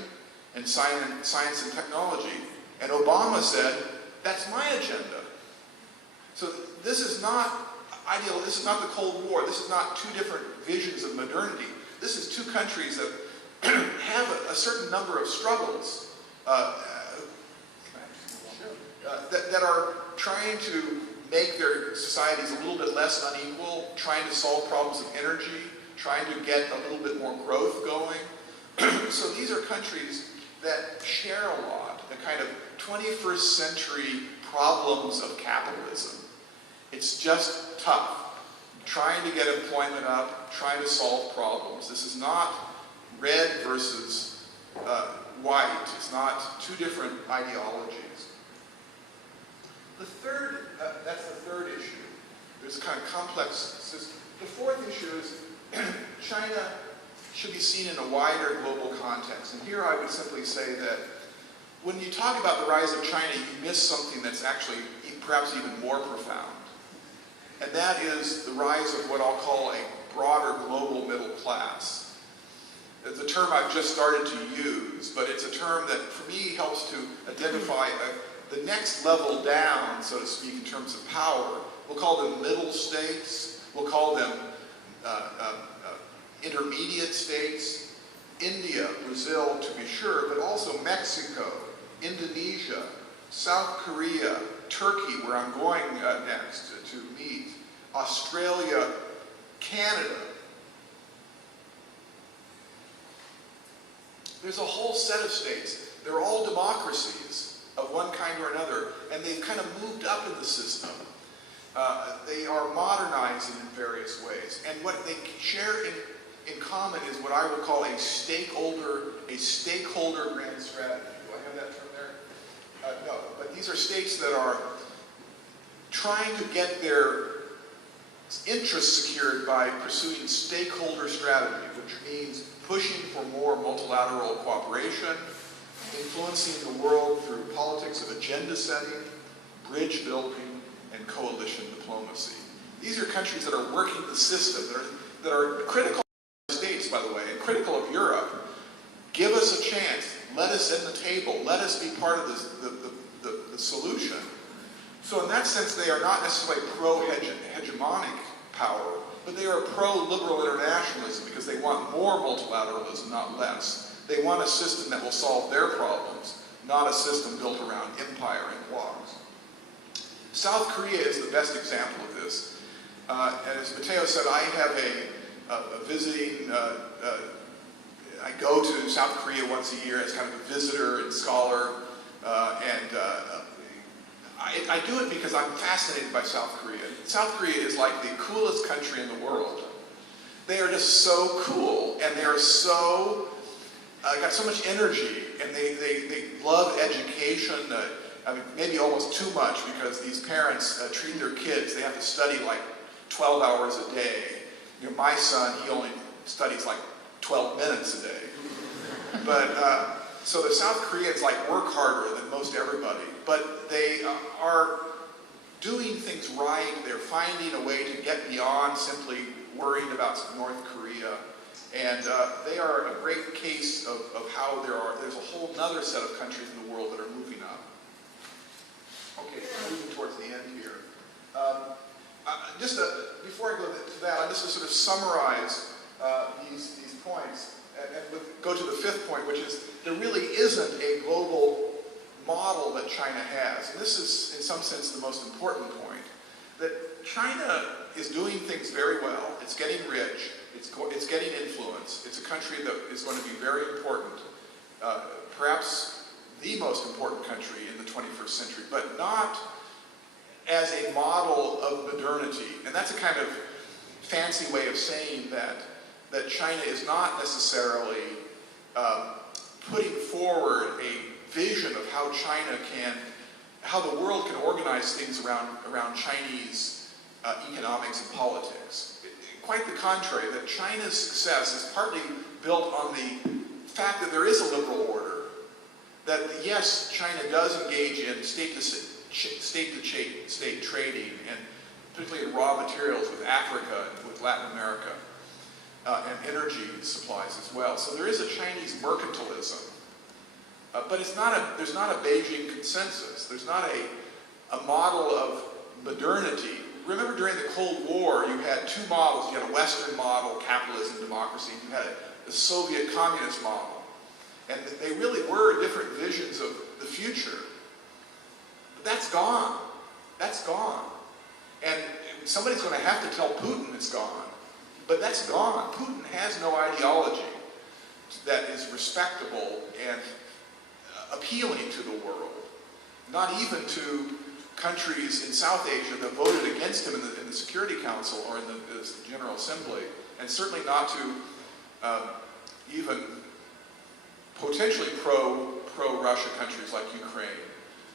and science and technology. And Obama said, that's my agenda. So this is not ideal. This is not the Cold War. This is not two different visions of modernity. This is two countries that have a certain number of struggles that are trying to make their societies a little bit less unequal, trying to solve problems of energy, trying to get a little bit more growth going. So these are countries that share a lot, the kind of 21st century problems of capitalism. It's just tough. Trying to get employment up, trying to solve problems. This is not red versus white. It's not two different ideologies. That's the third issue. There's a kind of complex system. The fourth issue is China should be seen in a wider global context. And here I would simply say that when you talk about the rise of China, you miss something that's actually perhaps even more profound. And that is the rise of what I'll call a broader global middle class. It's a term I've just started to use, but it's a term that for me helps to identify the next level down, so to speak, in terms of power. We'll call them middle states. We'll call them intermediate states. India, Brazil, to be sure, but also Mexico, Indonesia, South Korea, Turkey, where I'm going next to meet, Australia, Canada. There's a whole set of states. They're all democracies of one kind or another, and they've kind of moved up in the system. They are modernizing in various ways, and what they share in common is what I would call a stakeholder grand strategy. Do I have that term there? No, but these are states that are trying to get their interests secured by pursuing stakeholder strategy, which means pushing for more multilateral cooperation, influencing the world through politics of agenda setting, bridge building, and coalition diplomacy. These are countries that are working the system, that are critical of the United States, by the way, and critical of Europe. Give us a chance. Let us in the table. Let us be part of the solution. So in that sense, they are not necessarily pro-hegemonic power, but they are pro-liberal internationalism because they want more multilateralism, not less. They want a system that will solve their problems, not a system built around empire and blocs. South Korea is the best example of this. And as Matteo said, I have a visiting, I go to South Korea once a year as kind of a visitor and scholar, I do it because I'm fascinated by South Korea. South Korea is like the coolest country in the world. They are just so cool, and they are so, got so much energy, and they love education, I mean, maybe almost too much, because these parents treat their kids, they have to study like 12 hours a day. You know, my son, he only studies like 12 minutes a day. But, so the South Koreans like work harder than most everybody, but they are doing things right. They're finding a way to get beyond simply worrying about North Korea. And they are a great case of how there's a whole other set of countries in the world that are moving up. Okay, moving towards the end here. Before I go to that, I just to sort of summarize these points and go to the fifth point, which is there really isn't a global model that China has. And this is, in some sense, the most important point. That China is doing things very well. It's getting rich. It's getting influence. It's a country that is going to be very important. Perhaps the most important country in the 21st century, but not as a model of modernity. And that's a kind of fancy way of saying that China is not necessarily putting forward a vision of how the world can organize things around Chinese economics and politics. Quite the contrary, that China's success is partly built on the fact that there is a liberal order. That yes, China does engage in state-to-state trading, and particularly in raw materials with Africa and with Latin America, and energy supplies as well. So there is a Chinese mercantilism, but there's not a Beijing consensus. There's not a model of modernity. Remember, during the Cold War, you had two models. You had a Western model, capitalism, democracy, and you had the Soviet communist model. And they really were different visions of the future. But that's gone. That's gone. And somebody's going to have to tell Putin it's gone. But that's gone. Putin has no ideology that is respectable and appealing to the world. Not even to countries in South Asia that voted against him in the Security Council or in the General Assembly, and certainly not to even potentially pro-Russia countries like Ukraine.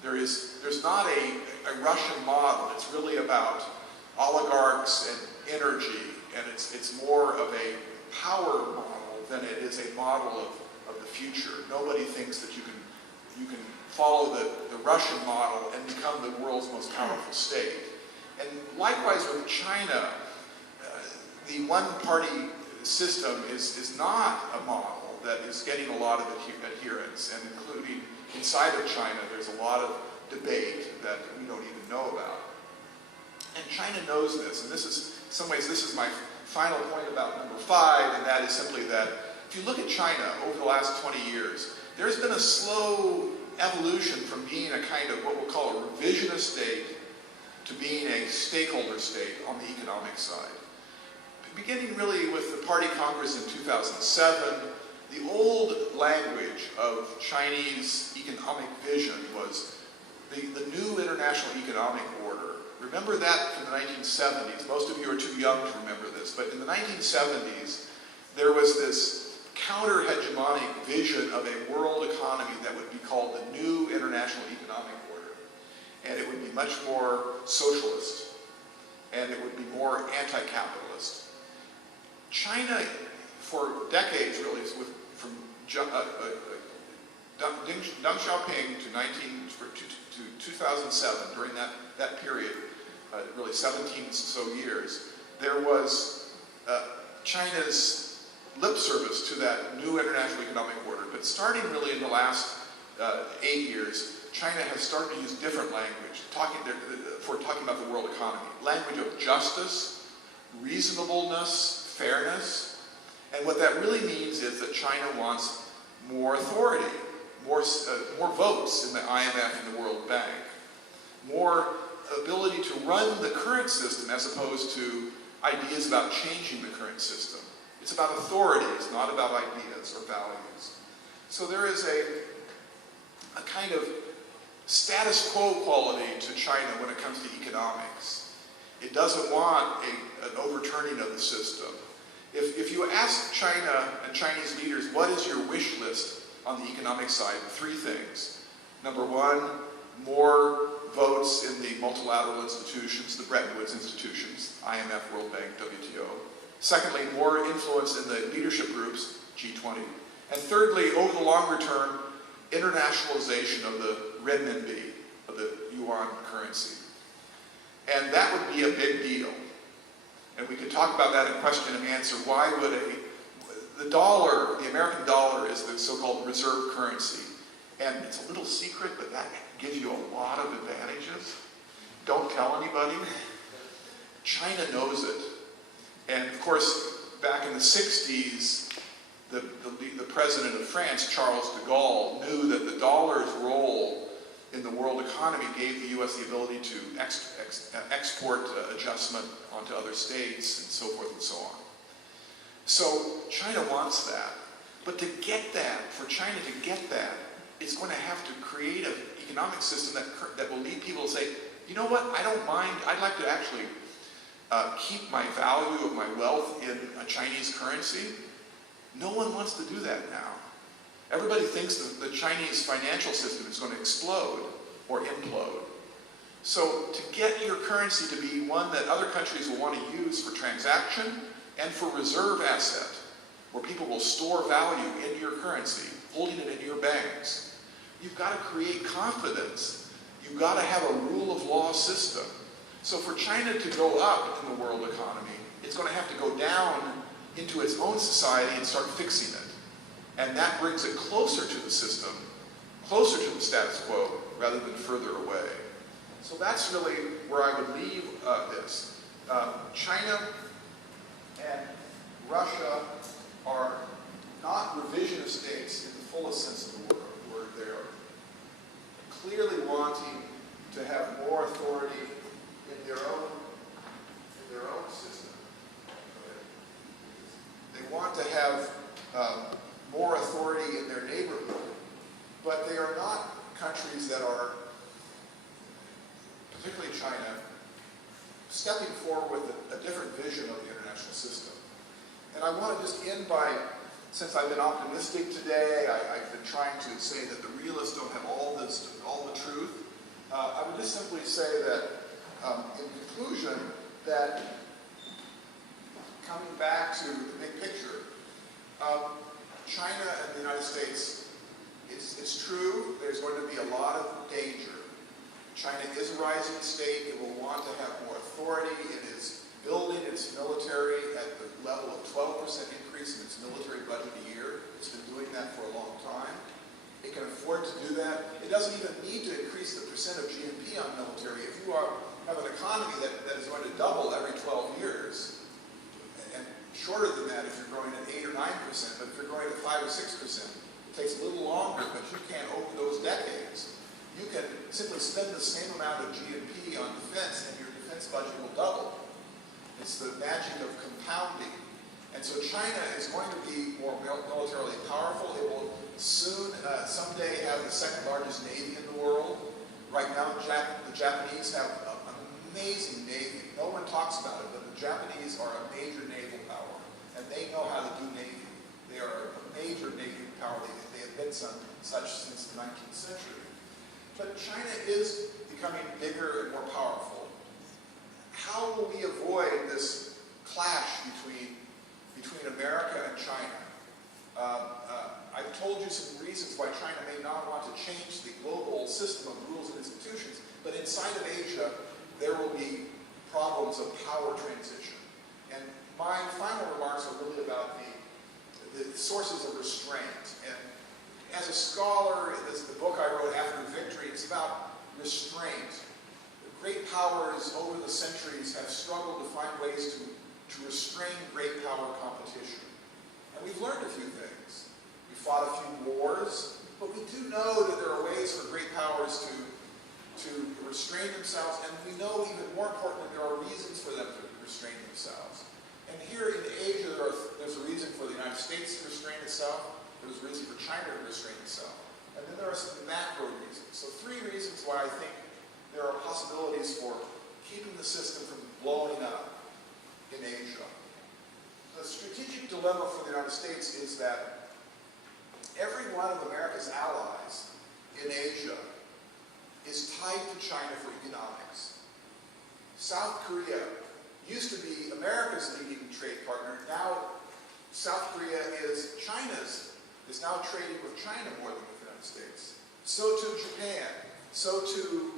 There's not a Russian model. It's really about oligarchs and energy, and it's more of a power model than it is a model of the future. Nobody thinks that you can follow the Russian model and become the world's most powerful state. And likewise with China, the one-party system is not a model that is getting a lot of adherence, and including inside of China, there's a lot of debate that we don't even know about. And China knows this, and this is, in some ways, this is my final point about number 5, and that is simply that if you look at China over the last 20 years, there's been a slow evolution from being a kind of what we'll call a revisionist state to being a stakeholder state on the economic side. Beginning really with the Party Congress in 2007, the old language of Chinese economic vision was the new international economic order. Remember that from the 1970s. Most of you are too young to remember this, but in the 1970s, there was this counter-hegemonic vision of a world economy that would be called the new international economic order. And it would be much more socialist, and it would be more anti-capitalist. China, for decades really, from Deng Xiaoping to 2007, during that period, really 17 so years, there was China's lip service to that new international economic order. But starting really in the last 8 years, China has started to use different language for talking about the world economy. Language of justice, reasonableness, fairness. And what that really means is that China wants more authority, more votes in the IMF and the World Bank, more ability to run the current system as opposed to ideas about changing the current system. It's about authority, it's not about ideas or values. So there is a kind of status quo quality to China when it comes to economics. It doesn't want an overturning of the system. If you ask China and Chinese leaders, what is your wish list on the economic side? 3 things. Number 1, more votes in the multilateral institutions, the Bretton Woods institutions, IMF, World Bank, WTO. Secondly, more influence in the leadership groups, G20. And thirdly, over the longer term, internationalization of the renminbi, of the yuan currency. And that would be a big deal. And we could talk about that in question and answer. Why would the dollar, the American dollar, is the so-called reserve currency. And it's a little secret, but that gives you a lot of advantages. Don't tell anybody. China knows it. And of course, back in the 60s, the president of France, Charles de Gaulle, knew that the dollar's role in the world economy gave the U.S. the ability to export adjustment onto other states and so forth and so on. So China wants that. But to get that, for China to get that, it's going to have to create an economic system that will lead people to say, you know what, I don't mind, I'd like to actually keep my value of my wealth in a Chinese currency. No one wants to do that now. Everybody thinks that the Chinese financial system is going to explode or implode. So to get your currency to be one that other countries will want to use for transaction and for reserve asset, where people will store value in your currency, holding it in your banks, you've got to create confidence. You've got to have a rule of law system. So for China to go up in the world economy, it's going to have to go down into its own society and start fixing it. And that brings it closer to the system, closer to the status quo, rather than further away. So that's really where I would leave this. China and Russia are not revisionist states in the fullest sense of the word. They're clearly wanting to have more authority in their own system. They want to have more authority in their neighborhood, but they are not countries that are, particularly China, stepping forward with a different vision of the international system. And I want to just end by, since I've been optimistic today, I've been trying to say that the realists don't have all the truth. I would just simply say that, in conclusion, that coming back to the big picture, China and the United States, it's true, there's going to be a lot of danger. China is a rising state. It will want to have more authority. It is building its military at the level of 12% increase in its military budget a year. It's been doing that for a long time. It can afford to do that. It doesn't even need to increase the percent of GNP on military. If you have an economy that is going to double every 12 years, and shorter than that if you're growing at 8 or 9%, but if you're growing at 5 or 6%, it takes a little longer, but you can't over those decades. You can simply spend the same amount of GNP on defense and your defense budget will double. It's the magic of compounding. And so China is going to be more militarily powerful. It will soon, someday, have the second largest navy in the world. Right now, the Japanese have an amazing navy. No one talks about it, but the Japanese are a major naval power. And they know how to do navy. They are a major navy power. They have been such since the 19th century. But China is becoming bigger and more powerful. How will we avoid this clash between America and China? I've told you some reasons why China may not want to change the global system of rules and institutions, but inside of Asia, there will be problems of power transition. And my final remarks are really about the sources of restraint. And as a scholar, this is the book I wrote after victory, it's about restraint. The great powers over the centuries have struggled to find ways to restrain great power competition. And we've learned a few things. We fought a few wars, but we do know that there are ways for great powers to restrain themselves, and we know even more importantly, there are reasons for them to restrain themselves. And here in Asia, there's a reason for the United States to restrain itself, there's a reason for China to restrain itself, and then there are some macro reasons. So 3 reasons why I think there are possibilities for keeping the system from blowing up in Asia. The strategic dilemma for the United States is that every one of America's allies in Asia is tied to China for economics. South Korea used to be America's leading trade partner. Now South Korea is now trading with China more than with the United States. So too Japan. So too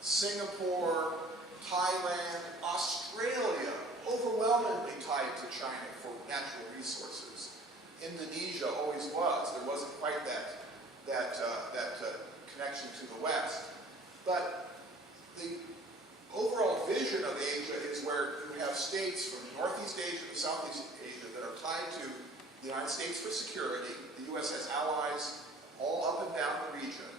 Singapore, Thailand, Australia, overwhelmingly tied to China for natural resources. Indonesia always was. There wasn't quite that connection to the West. But the overall vision of Asia is where you have states from Northeast Asia to Southeast Asia that are tied to the United States for security. The U.S. has allies all up and down the region,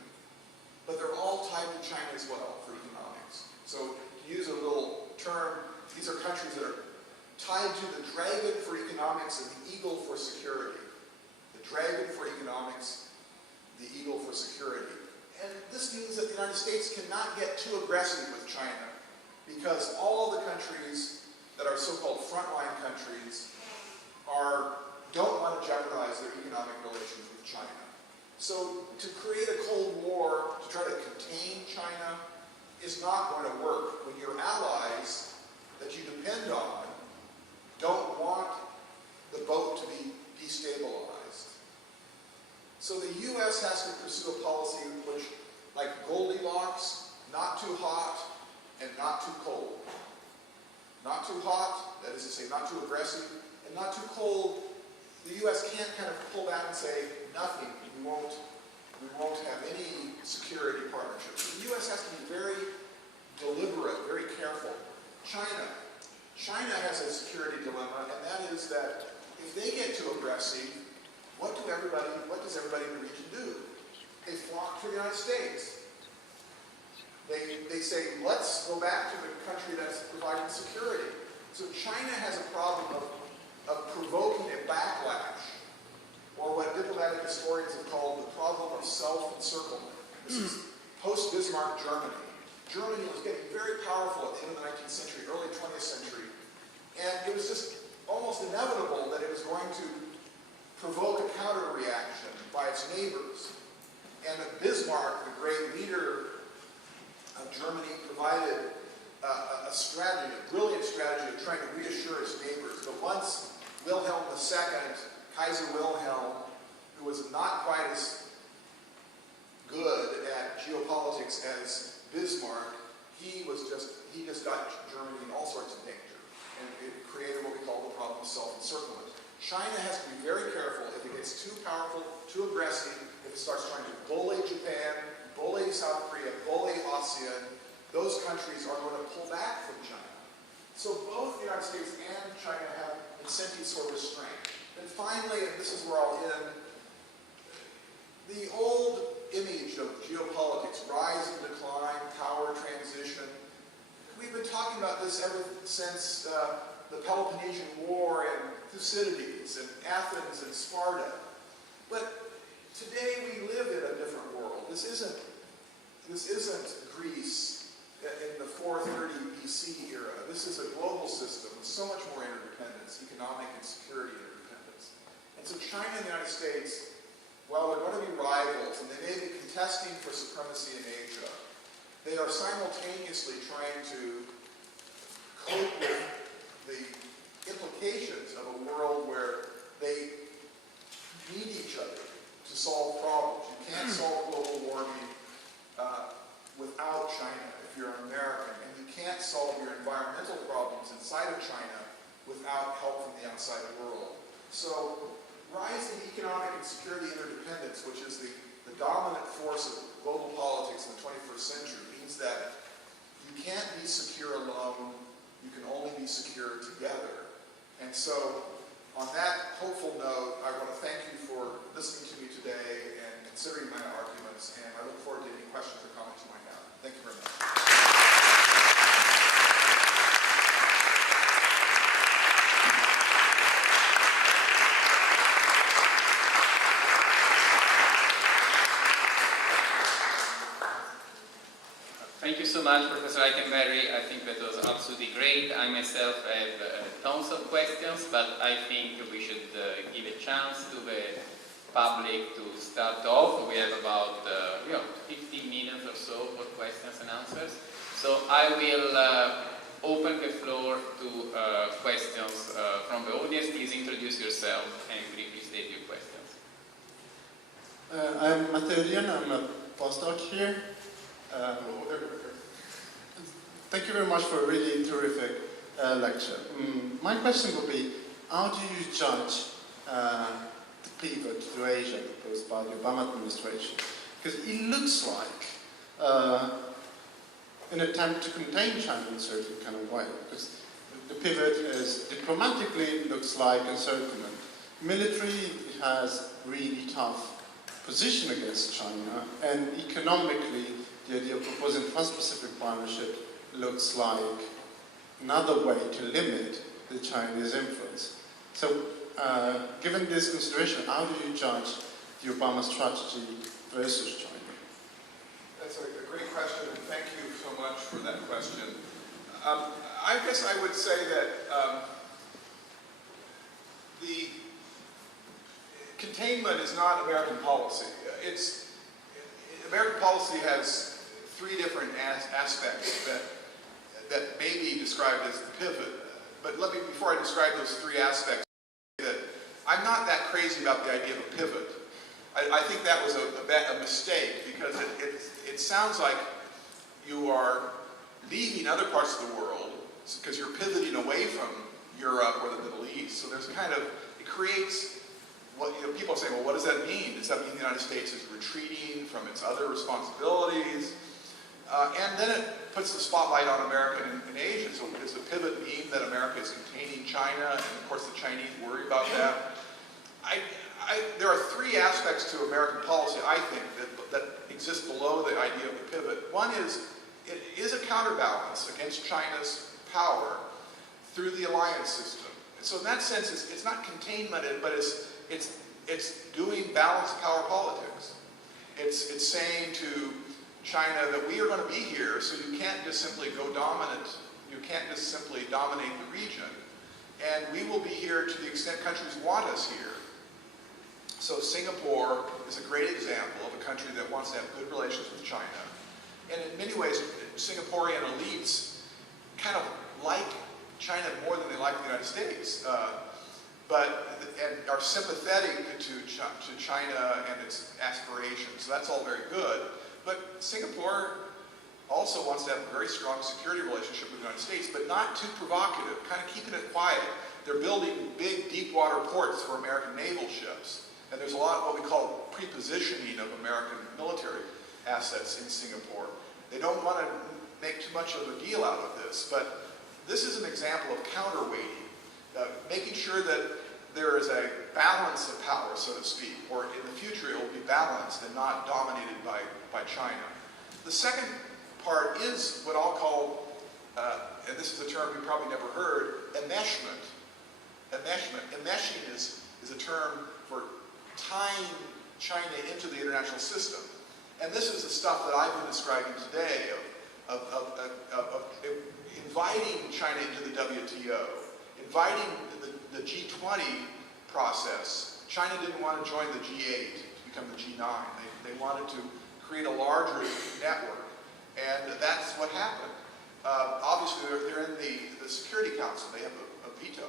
but they're all tied to China as well for economics. So to use a little term, these are countries that are tied to the dragon for economics and the eagle for security. The dragon for economics, the eagle for security. And this means that the United States cannot get too aggressive with China because all of the countries that are so-called frontline countries don't want to jeopardize their economic relations with China. So to create a Cold War, to try to contain China, is not going to work when your allies that you depend on don't want the boat to be destabilized. So the U.S. has to pursue a policy which, like Goldilocks, not too hot and not too cold. Not too hot, that is to say not too aggressive, and not too cold. The U.S. can't kind of pull back and say, nothing, we won't have any security partnerships. The U.S. has to be very deliberate, very careful. China has a security dilemma, and that is that if they get too aggressive, what does everybody in the region do? They flock to the United States. They say, let's go back to the country that's providing security. So China has a problem of provoking a backlash, or what diplomatic historians have called the problem of self-encirclement. This is post-Bismarck Germany. Germany was getting very powerful at the end of the 19th century, early 20th century, and it was just almost inevitable that it was going to provoke a counter-reaction by its neighbors. And Bismarck, the great leader of Germany, provided a strategy, a brilliant strategy of trying to reassure its neighbors. But once Wilhelm II, Kaiser Wilhelm, who was not quite as good at geopolitics as Bismarck, he just got Germany in all sorts of danger. And it created what we call the problem of self-encirclement. China has to be very careful if it gets too powerful, too aggressive, if it starts trying to bully Japan, bully South Korea, bully ASEAN. Those countries are going to pull back from China. So both the United States and China have incentives for restraint. And finally, and this is where I'll end, the old image of geopolitics, rise and decline, power transition, we've been talking about this ever since the Peloponnesian War and Thucydides and Athens and Sparta. But today we live in a different world. This isn't Greece in the 430 BC era. This is a global system with so much more interdependence, economic and security interdependence. And so China and the United States, while they're going to be rivals and they may be contesting for supremacy in Asia, they are simultaneously trying to cope with the implications of a world where they need each other to solve problems. You can't solve global warming without China if you're an American, and you can't can't solve your environmental problems inside of China without help from the outside world. So rising economic and security interdependence, which is the dominant force of global politics in the 21st century, means that you can't be secure alone, you can only be secure together. And so, on that hopeful note, I want to thank you for listening to me today and considering my arguments, and I look forward to any questions or comments you might have. Thank you very much. Thank you so much, Professor Eichenberry. I think that was absolutely great. I myself have tons of questions, but I think we should give a chance to the public to start off. We have about 15 minutes or so for questions and answers. So I will open the floor to questions from the audience. Please introduce yourself and briefly state your questions. I'm Matteo Lian. I'm a postdoc here. Thank you very much for a really terrific lecture. My question would be, how do you judge the pivot to Asia proposed by the Obama administration? Because it looks like an attempt to contain China in a certain kind of way. Because the pivot is diplomatically looks like encirclement. Military, it has really tough position against China, and economically, the idea of proposing Trans-Pacific Partnership looks like another way to limit the Chinese influence. So, given this consideration, how do you judge the Obama strategy versus China? That's a great question, and thank you so much for that question. I guess I would say that the containment is not American policy. American policy has three different aspects that may be described as the pivot. But let me, before I describe those three aspects, that I'm not that crazy about the idea of a pivot. I think that was a mistake, because it sounds like you are leaving other parts of the world because you're pivoting away from Europe or the Middle East. So there's kind of, it creates what, people say, well, what does that mean? Does that mean the United States is retreating from its other responsibilities? And then it puts the spotlight on America and Asia. So does the pivot mean that America is containing China? And of course the Chinese worry about that. There are three aspects to American policy, I think, that exist below the idea of the pivot. One is, it is a counterbalance against China's power through the alliance system. So in that sense, it's not containment, but it's doing balanced power politics. It's saying to China that we are going to be here, so you can't just simply go dominant. You can't just simply dominate the region. And we will be here to the extent countries want us here. So Singapore is a great example of a country that wants to have good relations with China. And in many ways, Singaporean elites kind of like China more than they like the United States. And are sympathetic to China and its aspirations. So that's all very good. But Singapore also wants to have a very strong security relationship with the United States, but not too provocative, kind of keeping it quiet. They're building big deep water ports for American naval ships. And there's a lot of what we call prepositioning of American military assets in Singapore. They don't want to make too much of a deal out of this, but this is an example of counterweighting, making sure that there is a balance of power, so to speak, or in the future it will be balanced and not dominated by China. The second part is what I'll call, and this is a term you probably never heard, enmeshment. Enmeshing is a term for tying China into the international system. And this is the stuff that I've been describing today of inviting China into the WTO, inviting the G20 process. China didn't want to join the G8 to become the G9. They wanted to create a larger network, and that's what happened. Obviously, they're in the Security Council. They have a veto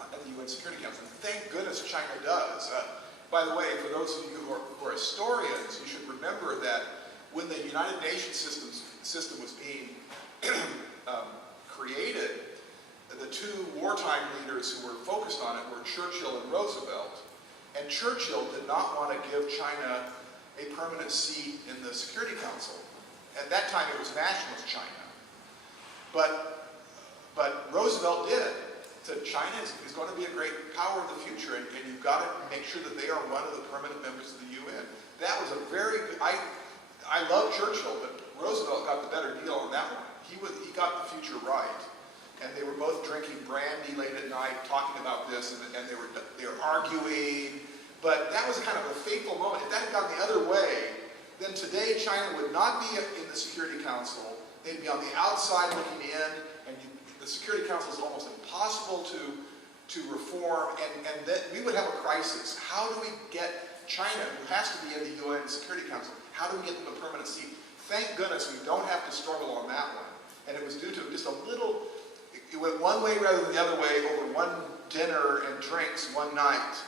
at the UN Security Council. Thank goodness China does. By the way, for those of you who are historians, you should remember that when the United Nations systems system was being created, the two wartime leaders who were focused on it were Churchill and Roosevelt. And Churchill did not want to give China a permanent seat in the Security Council. At that time, it was nationalist China. But Roosevelt did. Said China is going to be a great power of the future, and you've got to make sure that they are one of the permanent members of the UN. That was a very good, I love Churchill, but Roosevelt got the better deal on that one. He got the future right. And they were both drinking brandy late at night, talking about this, and they were arguing. But that was kind of a fateful moment. If that had gone the other way, then today China would not be in the Security Council. They'd be on the outside looking in, and the Security Council is almost impossible to reform, and that we would have a crisis. How do we get China, who has to be in the UN Security Council, how do we get them a permanent seat? Thank goodness we don't have to struggle on that one. And it was due to just a little, it went one way rather than the other way over one dinner and drinks one night.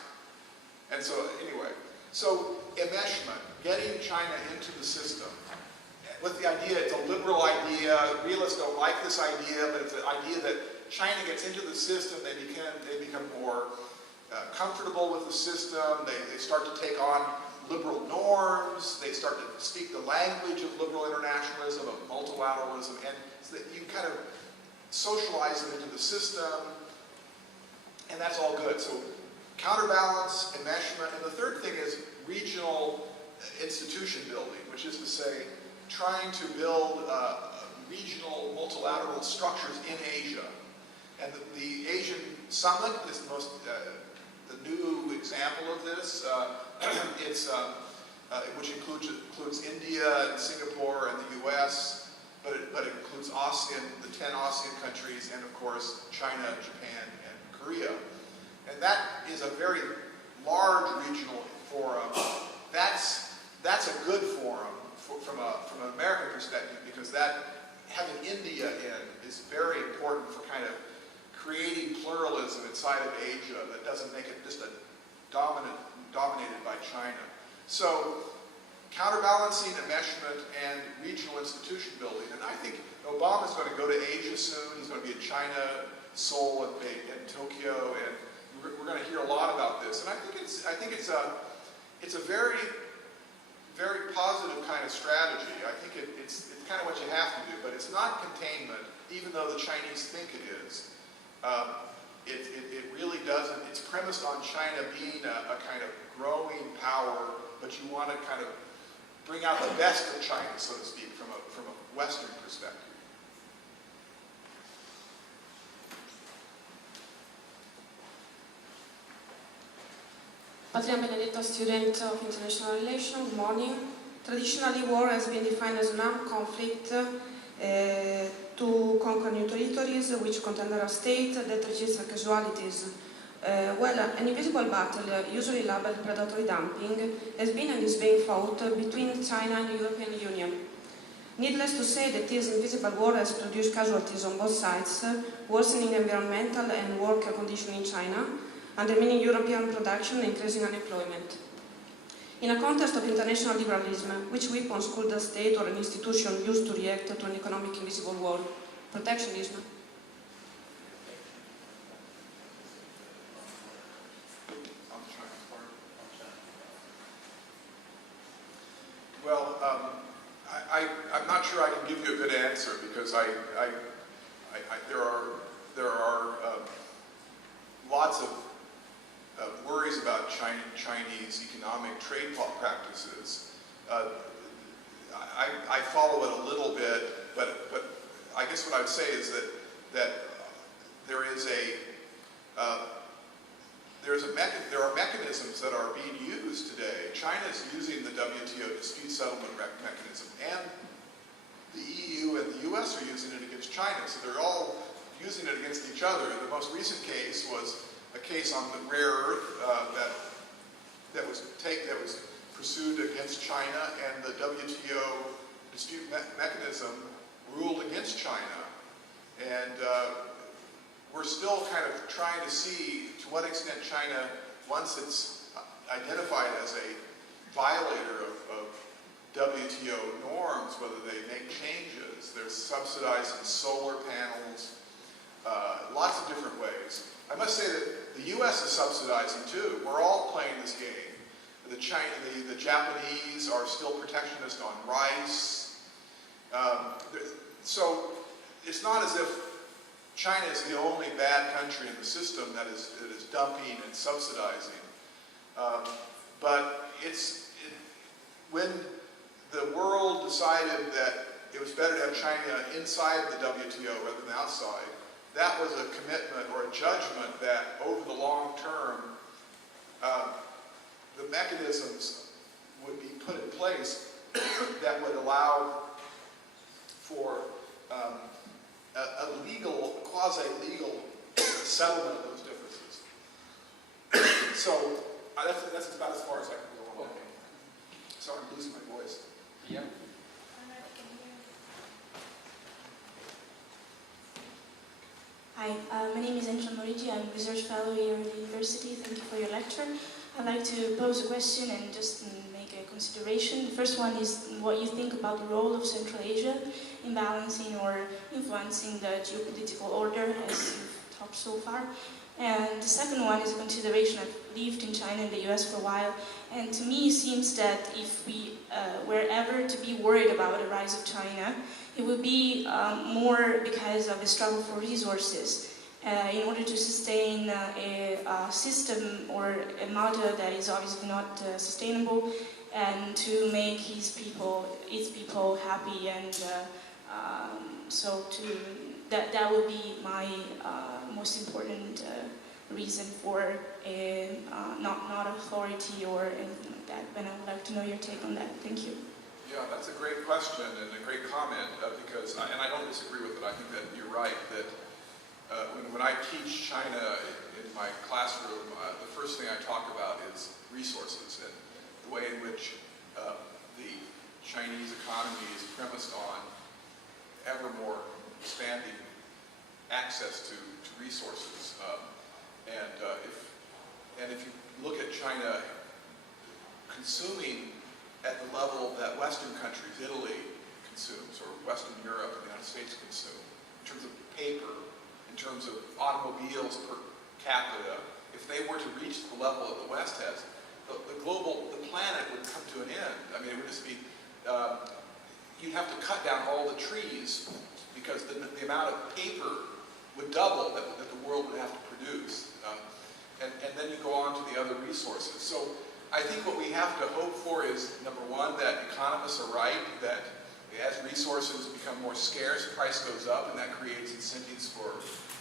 And so, anyway, so enmeshment, getting China into the system, with the idea, it's a liberal idea, realists don't like this idea, but it's an idea that China gets into the system, they become more comfortable with the system, they start to take on liberal norms, they start to speak the language of liberal internationalism, of multilateralism, and so that you kind of socialize them into the system, and that's all good. So counterbalance, enmeshment, and the third thing is regional institution building, which is to say, trying to build regional multilateral structures in Asia. And the Asian Summit is the new example of this. Which includes India and Singapore and the U.S., but it includes ASEAN, the 10 ASEAN countries, and of course China, Japan, and Korea. And that is a very large regional forum. That's a good forum from an American perspective, because that having India in is very important for kind of creating pluralism inside of Asia that doesn't make it just dominated by China. So counterbalancing, enmeshment, and regional institution building. And I think Obama's going to go to Asia soon. He's going to be in China, Seoul, and Tokyo, and we're going to hear a lot about this. And I think it's a very, very positive kind of strategy. I think it's kind of what you have to do, but it's not containment, even though the Chinese think it is. It really doesn't. It's premised on China being a kind of growing power, but you want to kind of bring out the best of China, so to speak, from a Western perspective. Adrian Benedetto, student of international relations. Good morning. Traditionally, war has been defined as an armed conflict to conquer new territories which contender a state that register casualties. Well, an invisible battle, usually labeled predatory dumping, has been and is being fought between China and the European Union. Needless to say that this invisible war has produced casualties on both sides, worsening environmental and work conditions in China, undermining European production and increasing unemployment. In a context of international liberalism, which weapons could a state or an institution use to react to an economic invisible war? Protectionism. Well, I'm not sure I can give you a good answer, because there are lots of worries about Chinese economic trade practices. I follow it a little bit, but I guess what I would say is that there are mechanisms that are being used today. China is using the WTO dispute settlement mechanism, and the EU and the US are using it against China. So they're all using it against each other. The most recent case was a case on the rare earth that was pursued against China, and the WTO dispute mechanism ruled against China. And we're still kind of trying to see to what extent China, once it's identified as a violator WTO norms, whether they make changes. They're subsidizing solar panels, lots of different ways. I must say that the U.S. is subsidizing too. We're all playing this game. The Japanese are still protectionist on rice. So it's not as if China is the only bad country in the system that is dumping and subsidizing. But when the world decided that it was better to have China inside the WTO rather than outside, that was a commitment or a judgment that over the long term, the mechanisms would be put in place that would allow for a legal, quasi-legal settlement of those differences. So that's about as far as I can go on that. Sorry, I'm losing my voice. Yeah. Hi, my name is Angela Morigi. I'm a research fellow here at the university. Thank you for your lecture. I'd like to pose a question and just make a consideration. The first one is what you think about the role of Central Asia in balancing or influencing the geopolitical order, as you've talked so far. And the second one is a consideration. I've lived in China and the US for a while, and to me it seems that if we were ever to be worried about the rise of China, it would be more because of a struggle for resources. In order to sustain a system or a model that is obviously not sustainable, and to make its people happy, and so that would be my most important reason for a not authority or anything like that. But I would like to know your take on that. Thank you. Yeah, that's a great question and a great comment because, and I don't disagree with it, I think that you're right, that when I teach China in my classroom, the first thing I talk about is resources and the way in which the Chinese economy is premised on ever more expanding access to resources. And if you look at China consuming at the level that Western countries, Italy consumes, or Western Europe and the United States consume, in terms of paper, in terms of automobiles per capita, if they were to reach the level that the West has, the planet would come to an end. I mean, it would just be, you'd have to cut down all the trees because the amount of paper would double that the world would have to produce. And then you go on to the other resources. So I think what we have to hope for is, number one, that economists are right, that as resources become more scarce, price goes up, and that creates incentives for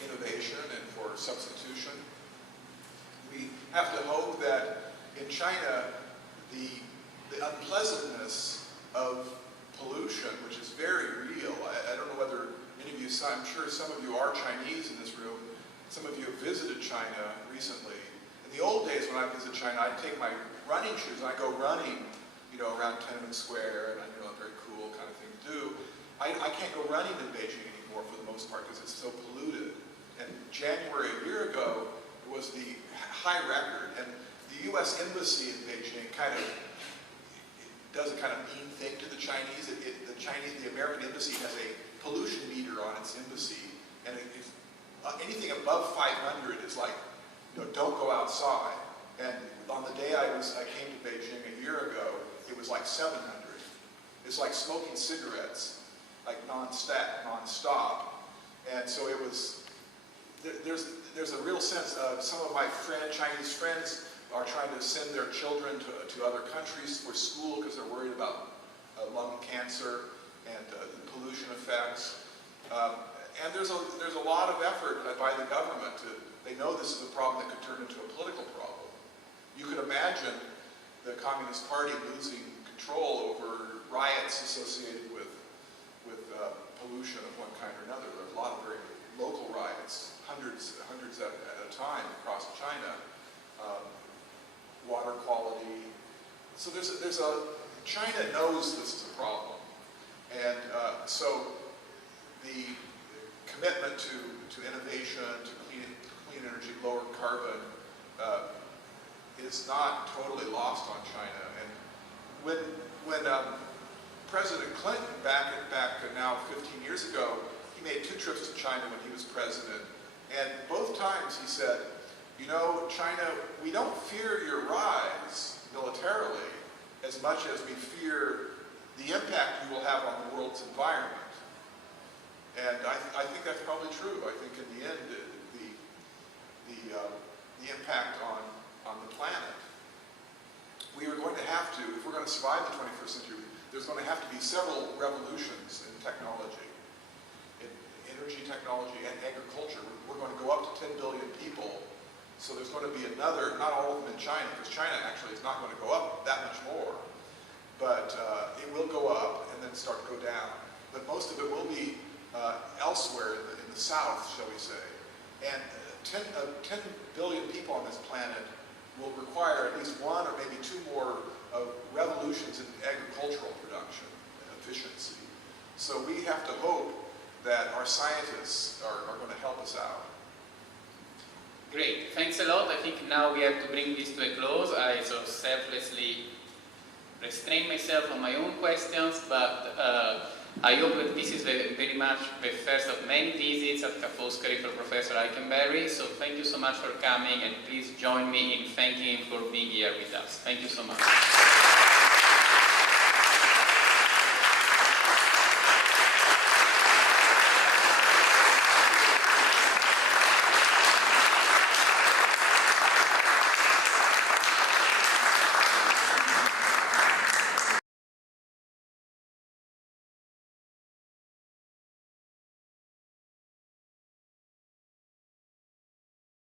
innovation and for substitution. We have to hope that in China, the unpleasantness of pollution, which is very real, I don't know whether many of you, I'm sure some of you are Chinese in this room, some of you have visited China recently. In the old days when I visit China, I'd take my running shoes and I'd go running, around Tiananmen Square, and I know a very cool kind of thing to do. I can't go running in Beijing anymore for the most part because it's so polluted. And January a year ago was the high record, and the U.S. Embassy in Beijing does a kind of mean thing to the Chinese. The American Embassy has a pollution meter on its embassy, and anything above 500 is like, don't go outside. And on the day I came to Beijing a year ago, it was like 700. It's like smoking cigarettes, like non-stop. And so it was, there's a real sense of some of my Chinese friends are trying to send their children to other countries for school because they're worried about lung cancer and pollution effects. And there's a lot of effort by the government they know this is a problem that could turn into a political problem. You could imagine the Communist Party losing control over riots associated with pollution of one kind or another. There's a lot of very local riots, hundreds at a time across China. Water quality. So China knows this is a problem. And so the commitment to innovation, to clean energy, lower carbon, is not totally lost on China. And when President Clinton, back now 15 years ago, he made 2 trips to China when he was president. And both times he said, you know, China, we don't fear your rise militarily as much as we fear the impact you will have on the world's environment. And I think that's probably true. I think in the end, the impact on the planet, we are going to have to, if we're going to survive the 21st century, there's going to have to be several revolutions in technology, in energy technology and agriculture. We're going to go up to 10 billion people, so there's going to be another, not all of them in China, because China actually is not going to go up that much more, but it will go up and then start to go down. But most of it will be elsewhere in the south, shall we say. And 10 billion people on this planet will require at least 1 or maybe 2 more revolutions in agricultural production and efficiency. So we have to hope that our scientists are going to help us out. Great, thanks a lot. I think now we have to bring this to a close. I sort of selflessly restrain myself on my own questions, but I hope that this is very much the first of many visits at Ca' Foscari for Professor Ikenberry. So thank you so much for coming, and please join me in thanking him for being here with us. Thank you so much.